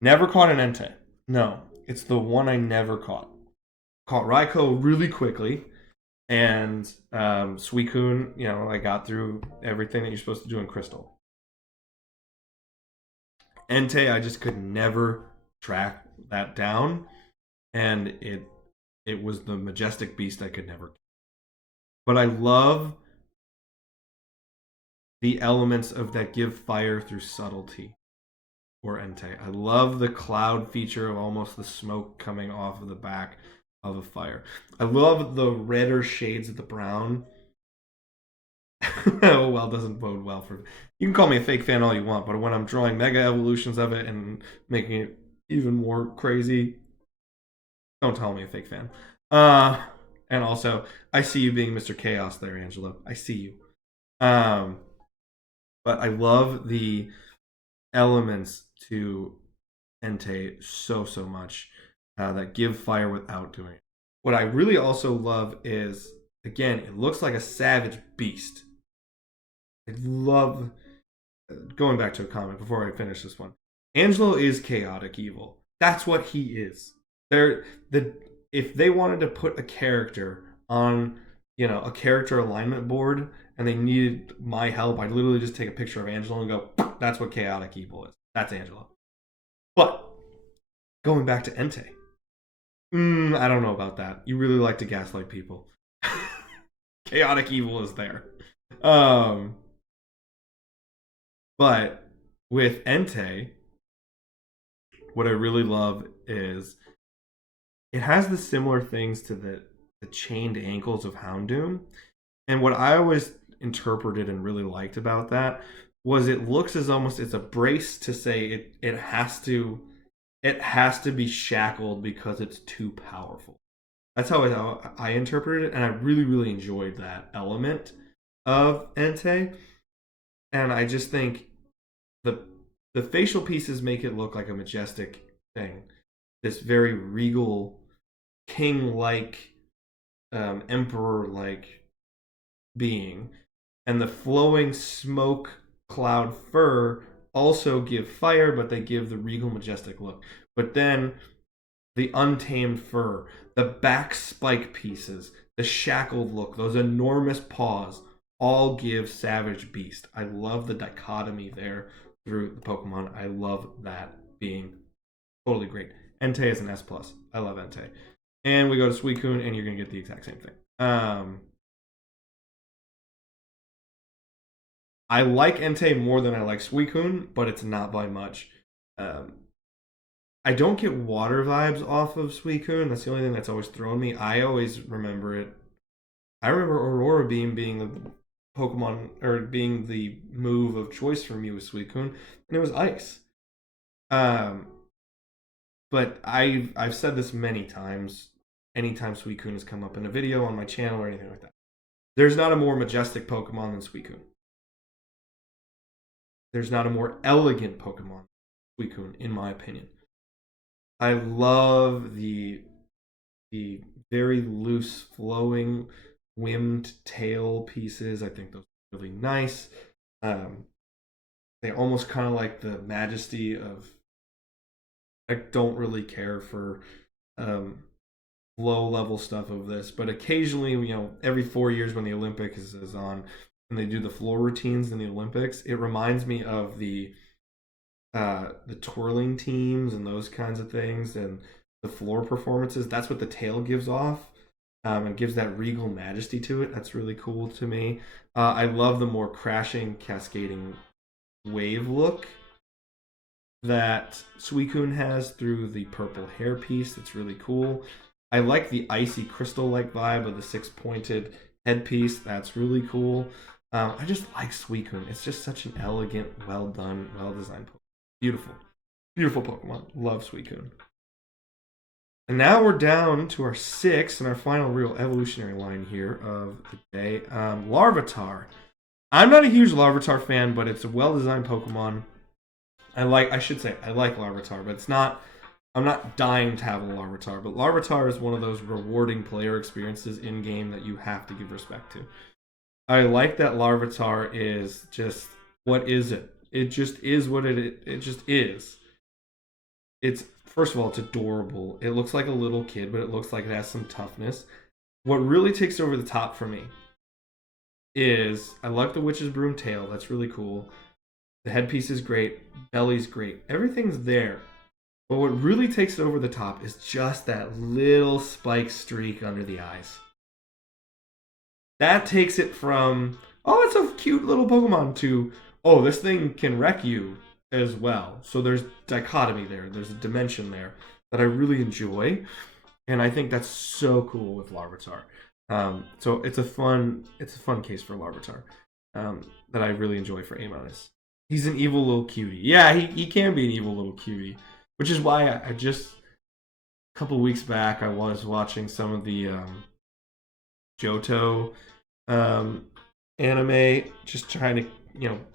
Never caught an Entei. No, it's the one I never caught. Caught Raikou really quickly, and Suicune, I got through everything that you're supposed to do in Crystal. Entei, I just could never track that down, and it was the majestic beast I could never. But I love the elements of that give fire through subtlety for Entei. I love the cloud feature of almost the smoke coming off of the back of a fire. I love the redder shades of the brown. Oh, well, doesn't bode well for. You can call me a fake fan all you want, but when I'm drawing mega evolutions of it and making it even more crazy, don't tell me a fake fan. And also, I see you being Mr. Chaos there, Angelo. I see you. But I love the elements to Entei so much that give fire without doing it. What I really also love is, again, it looks like a savage beast. I love going back to a comment before I finish this one. Angelo is chaotic evil. That's what he is. They're the if they wanted to put a character on, a character alignment board and they needed my help, I'd literally just take a picture of Angelo and go, that's what chaotic evil is. That's Angelo. But going back to Entei, I don't know about that. You really like to gaslight people. Chaotic evil is there. But with Entei, what I really love is it has the similar things to the chained ankles of Houndoom. And what I always interpreted and really liked about that was it looks as almost it's a brace to say it has to be shackled because it's too powerful. That's how I interpreted it, and I really, really enjoyed that element of Entei. And I just think the the facial pieces make it look like a majestic thing. This very regal, king-like, emperor-like being. And the flowing smoke cloud fur also give fire, but they give the regal, majestic look. But then the untamed fur, the back spike pieces, the shackled look, those enormous paws, all give savage beast. I love the dichotomy there through the Pokemon. I love that being totally great. Entei is an S+. I love Entei. And we go to Suicune, and you're going to get the exact same thing. I like Entei more than I like Suicune, but it's not by much. I don't get water vibes off of Suicune. That's the only thing that's always thrown me. I always remember it. I remember Aurora Beam being the Pokemon, or being the move of choice for me with Suicune, and it was Ice. But I've said this many times. Anytime Suicune has come up in a video on my channel or anything like that, there's not a more majestic Pokemon than Suicune. There's not a more elegant Pokemon than Suicune, in my opinion. I love the very loose, flowing, whimmed tail pieces. I think those are really nice. They almost kind of like the majesty of. I don't really care for low level stuff of this, but occasionally, every 4 years when the Olympics is on and they do the floor routines in the Olympics, it reminds me of the twirling teams and those kinds of things, and the floor performances. That's what the tail gives off, and gives that regal majesty to it. That's really cool to me. I love the more crashing, cascading wave look that Suicune has through the purple hairpiece. That's really cool. I like the icy crystal-like vibe of the six-pointed headpiece. That's really cool. I just like Suicune. It's just such an elegant, well-done, well-designed Pokemon. Beautiful. Beautiful Pokemon. Love Suicune. And now we're down to our sixth and our final real evolutionary line here of the day. Larvitar. I'm not a huge Larvitar fan, but it's a well-designed Pokemon. I like Larvitar, but I'm not dying to have a Larvitar. But Larvitar is one of those rewarding player experiences in-game that you have to give respect to. I like that Larvitar is just, what is it? It just is what it just is. It's, first of all, it's adorable. It looks like a little kid, but it looks like it has some toughness. What really takes over the top for me is, I like the Witch's Broom tail. That's really cool. The headpiece is great. Belly's great. Everything's there. But what really takes it over the top is just that little spike streak under the eyes. That takes it from, oh, it's a cute little Pokemon, to, oh, this thing can wreck you as well. So there's dichotomy there. There's a dimension there that I really enjoy. And I think that's so cool with Larvitar. So it's a fun case for Larvitar that I really enjoy for A-. He's an evil little cutie. Yeah, he can be an evil little cutie. Which is why I just, a couple weeks back, I was watching some of the Johto anime, just trying to,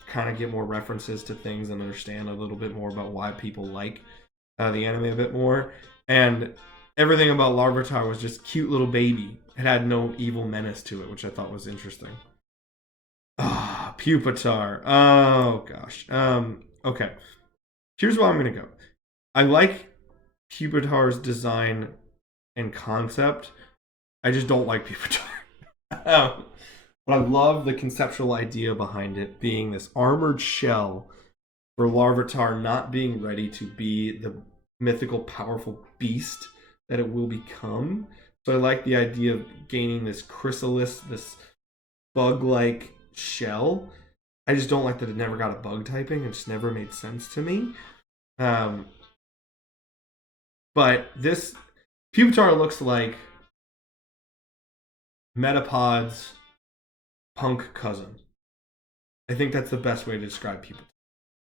kind of get more references to things and understand a little bit more about why people like the anime a bit more. And everything about Larvitar was just cute little baby. It had no evil menace to it, which I thought was interesting. Pupitar. Oh gosh. Okay. Here's where I'm gonna go. I like Pupitar's design and concept. I just don't like Pupitar. But I love the conceptual idea behind it being this armored shell for Larvitar not being ready to be the mythical, powerful beast that it will become. So I like the idea of gaining this chrysalis, this bug-like shell. I just don't like that it never got a bug typing. It just never made sense to me. But this Pupitar looks like Metapod's punk cousin. I think that's the best way to describe Pupitar.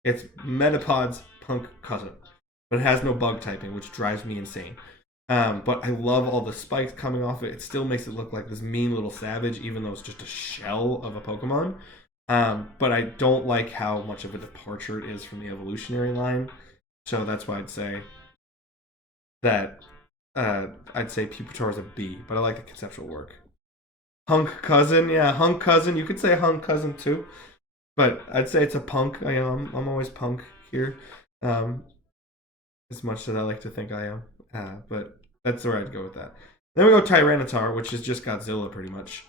It's Metapod's punk cousin, but it has no bug typing, which drives me insane. But I love all the spikes coming off it. It still makes it look like this mean little savage, even though it's just a shell of a Pokemon. But I don't like how much of a departure it is from the evolutionary line. So that's why I'd say that Pupitar is a B, but I like the conceptual work. Hunk cousin, yeah, hunk cousin. You could say hunk cousin too, but I'd say it's a punk. I'm always punk here, as much as I like to think I am. But that's where I'd go with that. Then we go Tyranitar, which is just Godzilla pretty much.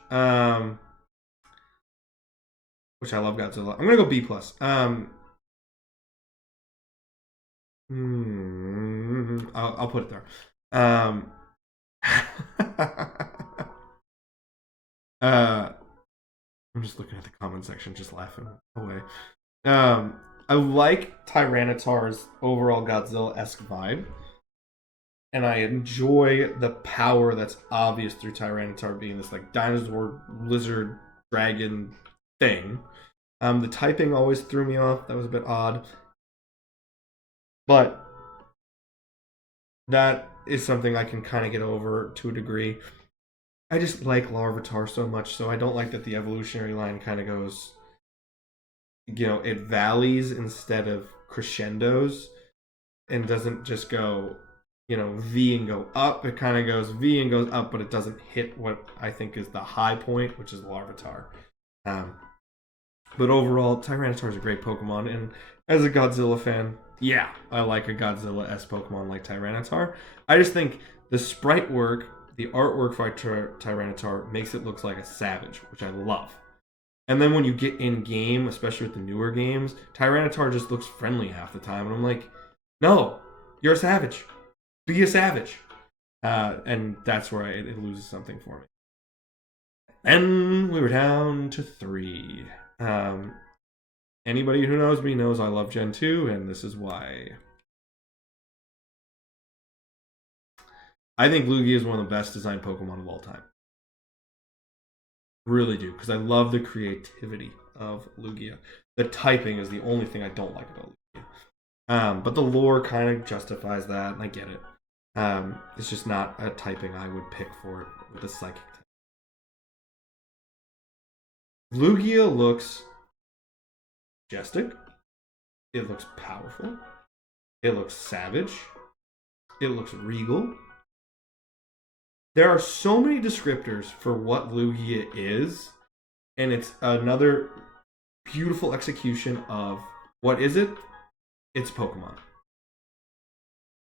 Which I love Godzilla. I'm gonna go B plus. I'll put it there. I'm just looking at the comment section, just laughing away. I like Tyranitar's overall Godzilla-esque vibe, and I enjoy the power that's obvious through Tyranitar being this like dinosaur, lizard, dragon thing. The typing always threw me off. That was a bit odd, but that is something I can kind of get over to a degree. I just like Larvitar so much, so I don't like that the evolutionary line kind of goes, it valleys instead of crescendos, and doesn't just go, V and go up. It kind of goes V and goes up, but it doesn't hit what I think is the high point, which is Larvitar. But overall, Tyranitar is a great Pokemon, and as a Godzilla fan, yeah, I like a Godzilla-esque Pokemon like Tyranitar. I just think the sprite work, the artwork for Tyranitar makes it look like a savage, which I love. And then when you get in game, especially with the newer games, Tyranitar just looks friendly half the time, and I'm like, no, you're a savage. Be a savage. And that's where it loses something for me. And we were down to 3. Anybody who knows me knows I love Gen 2, and this is why. I think Lugia is one of the best designed Pokemon of all time. Really do, because I love the creativity of Lugia. The typing is the only thing I don't like about Lugia. But the lore kind of justifies that, and I get it. It's just not a typing I would pick for it with the psychic type. Lugia looks majestic. It looks powerful. It looks savage. It looks regal. There are so many descriptors for what Lugia is, and it's another beautiful execution of what is it? It's Pokemon.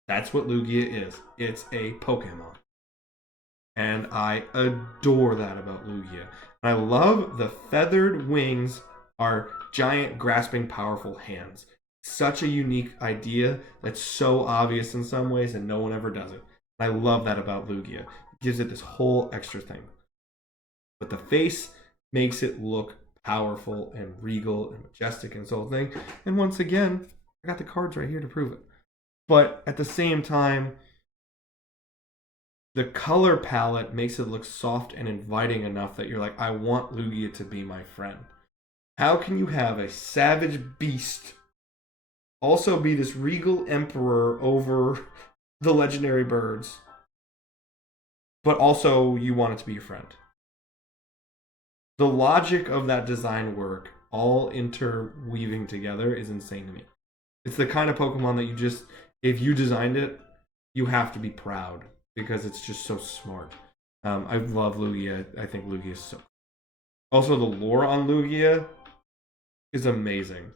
That's what Lugia is. It's a Pokemon. And I adore that about Lugia. And I love the feathered wings are giant, grasping, powerful hands. Such a unique idea that's so obvious in some ways, and no one ever does it. I love that about Lugia. It gives it this whole extra thing. But the face makes it look powerful and regal and majestic and this whole thing. And once again, I got the cards right here to prove it. But at the same time, the color palette makes it look soft and inviting enough that you're like, I want Lugia to be my friend. How can you have a savage beast also be this regal emperor over the legendary birds, but also you want it to be your friend? The logic of that design work, all interweaving together, is insane to me. It's the kind of Pokemon that you just, if you designed it, you have to be proud because it's just so smart. I love Lugia. I think Lugia is so. Also, the lore on Lugia is amazing.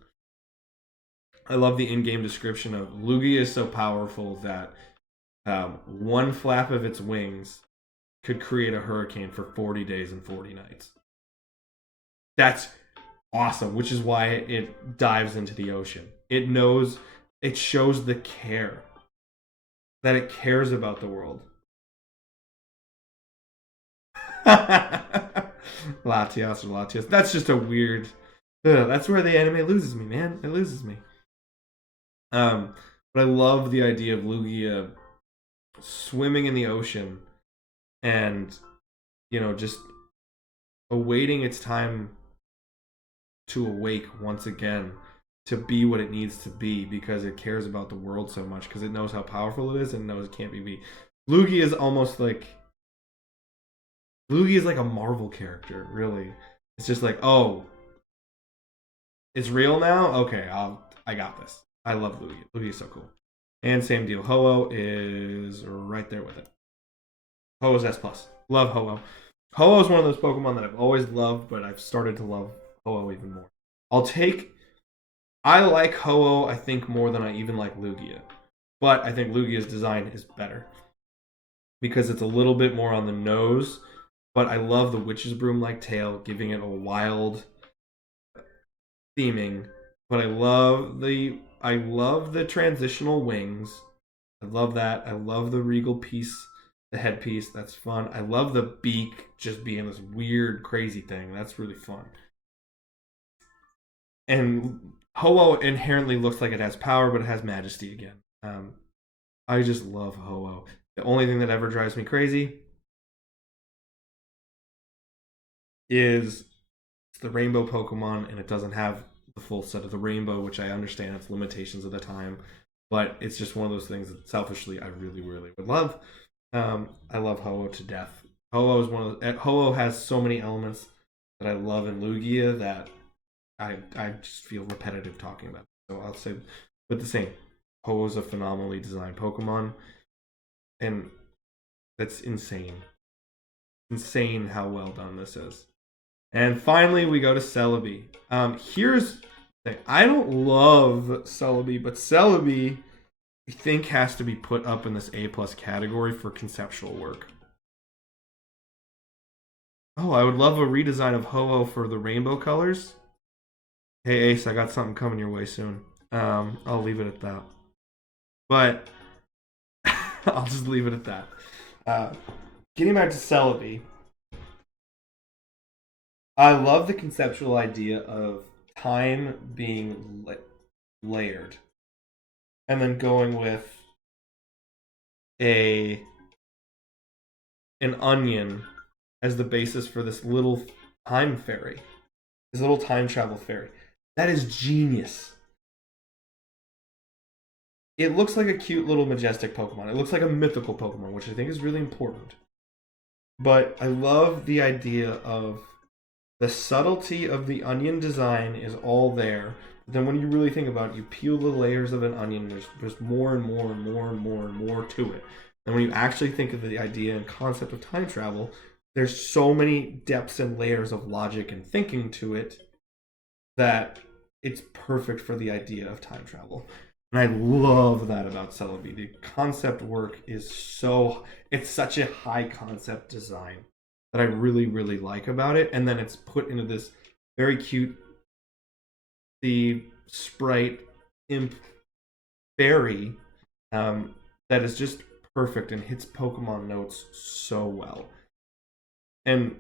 I love the in-game description of Lugia is so powerful that one flap of its wings could create a hurricane for 40 days and 40 nights. That's awesome, which is why it dives into the ocean. It knows, it shows the care, that it cares about the world. Latias or Latias. That's just a weird. That's where the anime loses me, man. It loses me. But I love the idea of Lugia swimming in the ocean and, just awaiting its time to awake once again, to be what it needs to be, because it cares about the world so much, because it knows how powerful it is and knows it can't be beat. Lugia is almost like a Marvel character, really. It's just like, oh, it's real now? Okay, I got this. I love Lugia. Lugia is so cool. And same deal. Ho-Oh is right there with it. Ho-Oh's S+. Love Ho-Oh. Ho-Oh is one of those Pokemon that I've always loved, but I've started to love Ho-Oh even more. I like Ho-Oh, I think, more than I even like Lugia. But I think Lugia's design is better, because it's a little bit more on the nose. But I love the witch's broom-like tail, giving it a wild theming. But I love the transitional wings. I love that. I love the regal piece, the headpiece. That's fun. I love the beak just being this weird, crazy thing. That's really fun. And Ho-Oh inherently looks like it has power, but it has majesty again. I just love Ho-Oh. The only thing that ever drives me crazy is it's the rainbow Pokemon, and it doesn't have the full set of the rainbow, which I understand its limitations of the time, but it's just one of those things that selfishly I really, really would love. I love Ho-Oh to death. Ho-Oh has so many elements that I love in Lugia that I just feel repetitive talking about it. So I'll say, but the same. Ho-Oh's a phenomenally designed Pokemon, and that's insane. Insane how well done this is. And finally, we go to Celebi. Here's the thing. I don't love Celebi, but Celebi, I think, has to be put up in this A+ category for conceptual work. Oh, I would love a redesign of Ho-Oh for the rainbow colors. Hey, Ace, I got something coming your way soon. I'll leave it at that. But I'll just leave it at that. Getting back to Celebi, I love the conceptual idea of time being layered, and then going with an onion as the basis for this little time fairy, this little time travel fairy. That is genius. It looks like a cute little majestic Pokemon. It looks like a mythical Pokemon, which I think is really important. But I love the idea of the subtlety of the onion design is all there. But then when you really think about it, you peel the layers of an onion, there's more and more and more and more and more to it. And when you actually think of the idea and concept of time travel, there's so many depths and layers of logic and thinking to it that it's perfect for the idea of time travel. And I love that about Celebi. The concept work is it's such a high concept design that I really, really like about it. And then it's put into this very cute, the sprite imp fairy that is just perfect and hits Pokemon notes so well. And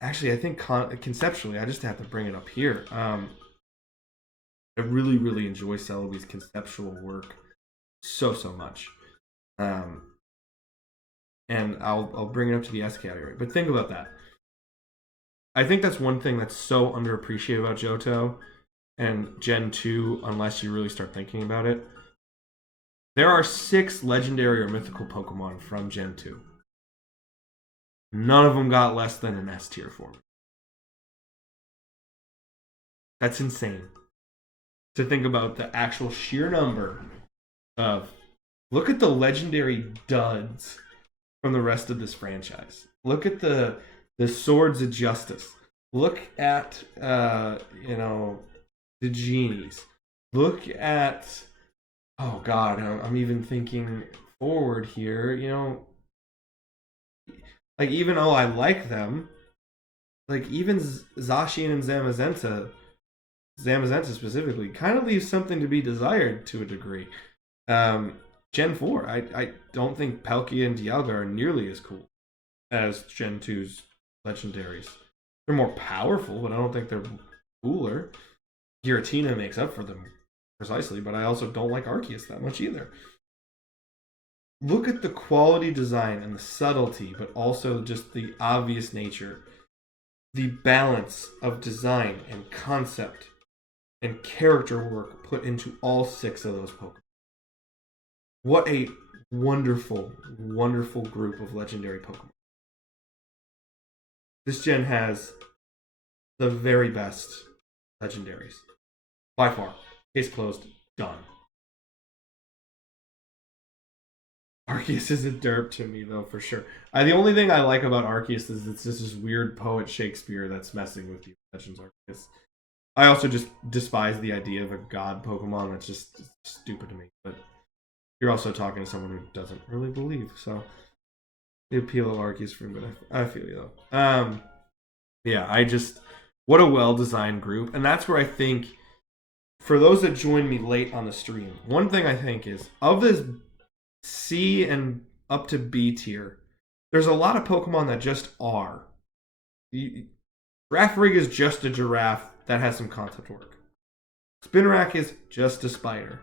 actually, I think conceptually, I just have to bring it up here. I really, really enjoy Celebi's conceptual work so much. And I'll bring it up to the S category. But think about that. I think that's one thing that's so underappreciated about Johto and Gen 2, unless you really start thinking about it. There are 6 legendary or mythical Pokemon from Gen 2. None of them got less than an S tier for me. That's insane. To think about the actual sheer number of... Look at the legendary duds from the rest of this franchise. Look at the Swords of Justice. Look at you know, the genies. Look at, oh god, I'm even thinking forward here. You know, like even though I like them, like even Zacian and Zamazenta specifically, kind of leaves something to be desired to a degree. Um, Gen 4, I don't think Palkia and Dialga are nearly as cool as Gen 2's legendaries. They're more powerful, but I don't think they're cooler. Giratina makes up for them precisely, but I also don't like Arceus that much either. Look at the quality design and the subtlety, but also just the obvious nature. The balance of design and concept and character work put into all 6 of those Pokemon. What a wonderful, wonderful group of legendary Pokemon. This gen has the very best legendaries. By far. Case closed. Done. Arceus is a derp to me, though, for sure. The only thing I like about Arceus is it's just this weird poet Shakespeare that's messing with you. Legends Arceus. I also just despise the idea of a god Pokemon. That's just stupid to me. But you're also talking to someone who doesn't really believe, so the appeal of Arceus for me, but I feel you though. Yeah, what a well-designed group, and that's where I think for those that joined me late on the stream, one thing I think is of this C and up to B tier, there's a lot of Pokemon that just are. Girafarig is just a giraffe that has some concept work. Spinarak is just a spider.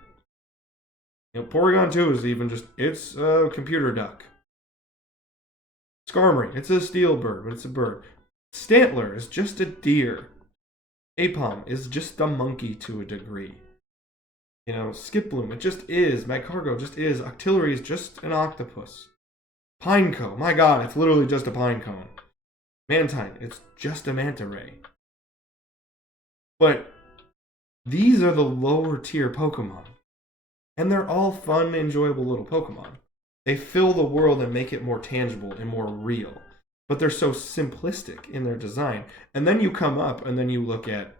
You know, Porygon 2 is even just, it's a computer duck. Skarmory, it's a steel bird, but it's a bird. Stantler is just a deer. Apom is just a monkey to a degree. You know, Skiploom, it just is. Magcargo just is. Octillery is just an octopus. Pineco, my god, it's literally just a pinecone. Mantine, it's just a manta ray. But these are the lower tier Pokemon. And they're all fun, enjoyable little Pokemon. They fill the world and make it more tangible and more real. But they're so simplistic in their design. And then you come up and then you look at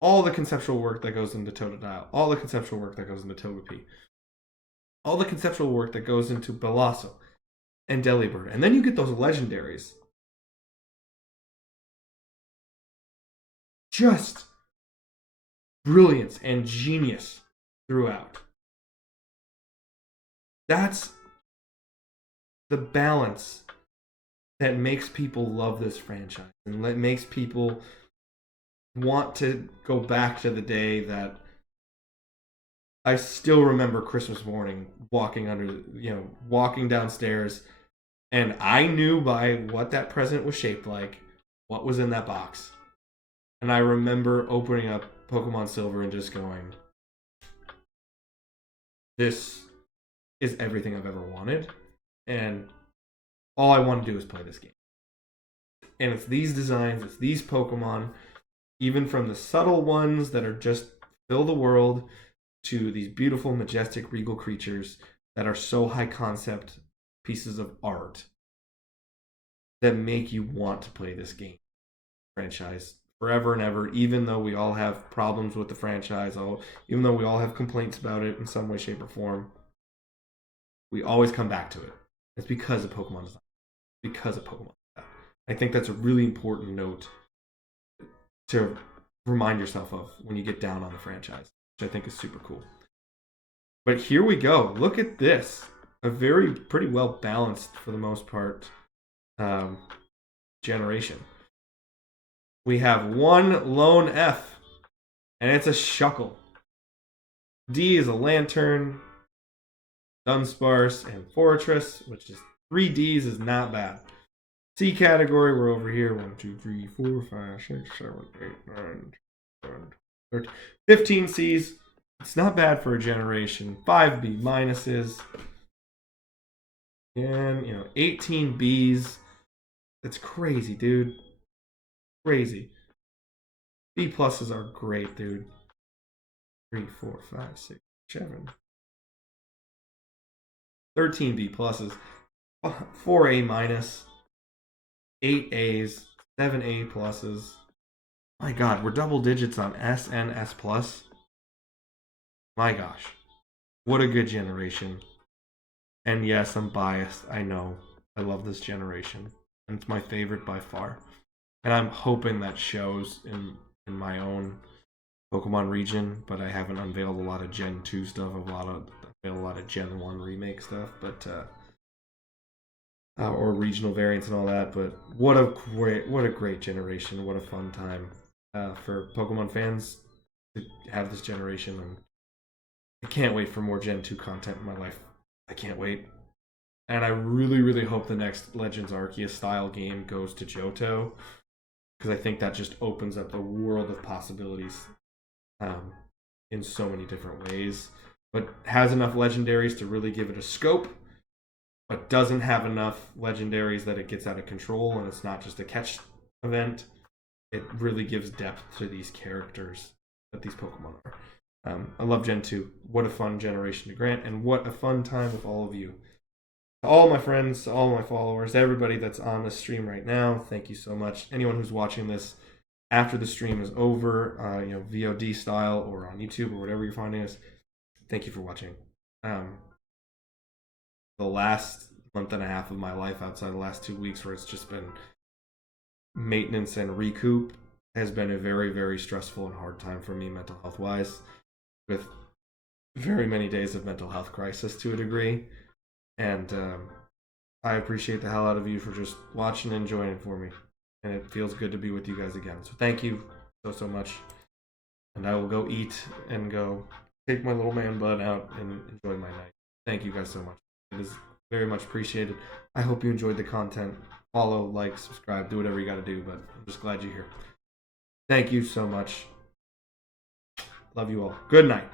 all the conceptual work that goes into Totodile, all the conceptual work that goes into Togepi, all the conceptual work that goes into Bellasso and Delibird. And then you get those legendaries. Just brilliance and genius throughout. That's the balance that makes people love this franchise and that makes people want to go back to the day that I still remember Christmas morning walking downstairs, and I knew by what that present was shaped like what was in that box. And I remember opening up Pokemon Silver and just going, this is everything I've ever wanted, and all I want to do is play this game. And it's these designs, it's these Pokemon, even from the subtle ones that are just fill the world to these beautiful, majestic, regal creatures that are so high concept pieces of art that make you want to play this game franchise forever and ever, even though we all have problems with the franchise, even though we all have complaints about it in some way, shape, or form. We always come back to it. It's because of Pokemon design. Because of Pokemon. I think that's a really important note to remind yourself of when you get down on the franchise, which I think is super cool. But here we go. Look at this. A pretty well balanced, for the most part, generation. We have one lone F, and it's a Shuckle. D is a Lantern, Dunsparce, and Fortress, which is 3 Ds is not bad. C category, we're over here. 1, 2, 3, 4, 5, 6, 7, 8, 9, 10, 13, 15 Cs. It's not bad for a generation. 5 B minuses. And, 18 Bs. That's crazy, dude. Crazy. B pluses are great, dude. 3, 4, 5, 6, 7. 13 B pluses. 4 A minus. 8 A's, 7 A pluses. My God, we're double digits on S and S plus. My gosh, what a good generation. And yes, I'm biased. I know. I love this generation, and it's my favorite by far. And I'm hoping that shows in my own Pokemon region, but I haven't unveiled a lot of Gen 2 stuff, unveiled a lot of Gen 1 remake stuff, but or regional variants and all that. But what a great generation! What a fun time for Pokemon fans to have this generation, and I can't wait for more Gen 2 content in my life. I can't wait. And I really, really hope the next Legends Arceus style game goes to Johto, because I think that just opens up a world of possibilities in so many different ways. But has enough legendaries to really give it a scope, but doesn't have enough legendaries that it gets out of control and it's not just a catch event. It really gives depth to these characters that these Pokemon are. I love Gen 2. What a fun generation to grant, and what a fun time with all of you. To all my friends, to all my followers, to everybody that's on the stream right now, thank you so much. Anyone who's watching this after the stream is over, VOD style or on YouTube or whatever you're finding us, thank you for watching. The last month and a half of my life, outside the last 2 weeks where it's just been maintenance and recoup, has been a very, very stressful and hard time for me mental health wise, with very many days of mental health crisis to a degree. And I appreciate the hell out of you for just watching and enjoying it for me. And it feels good to be with you guys again. So thank you so much. And I will go eat and go take my little man bud out and enjoy my night. Thank you guys so much. It is very much appreciated. I hope you enjoyed the content. Follow, like, subscribe, do whatever you got to do. But I'm just glad you're here. Thank you so much. Love you all. Good night.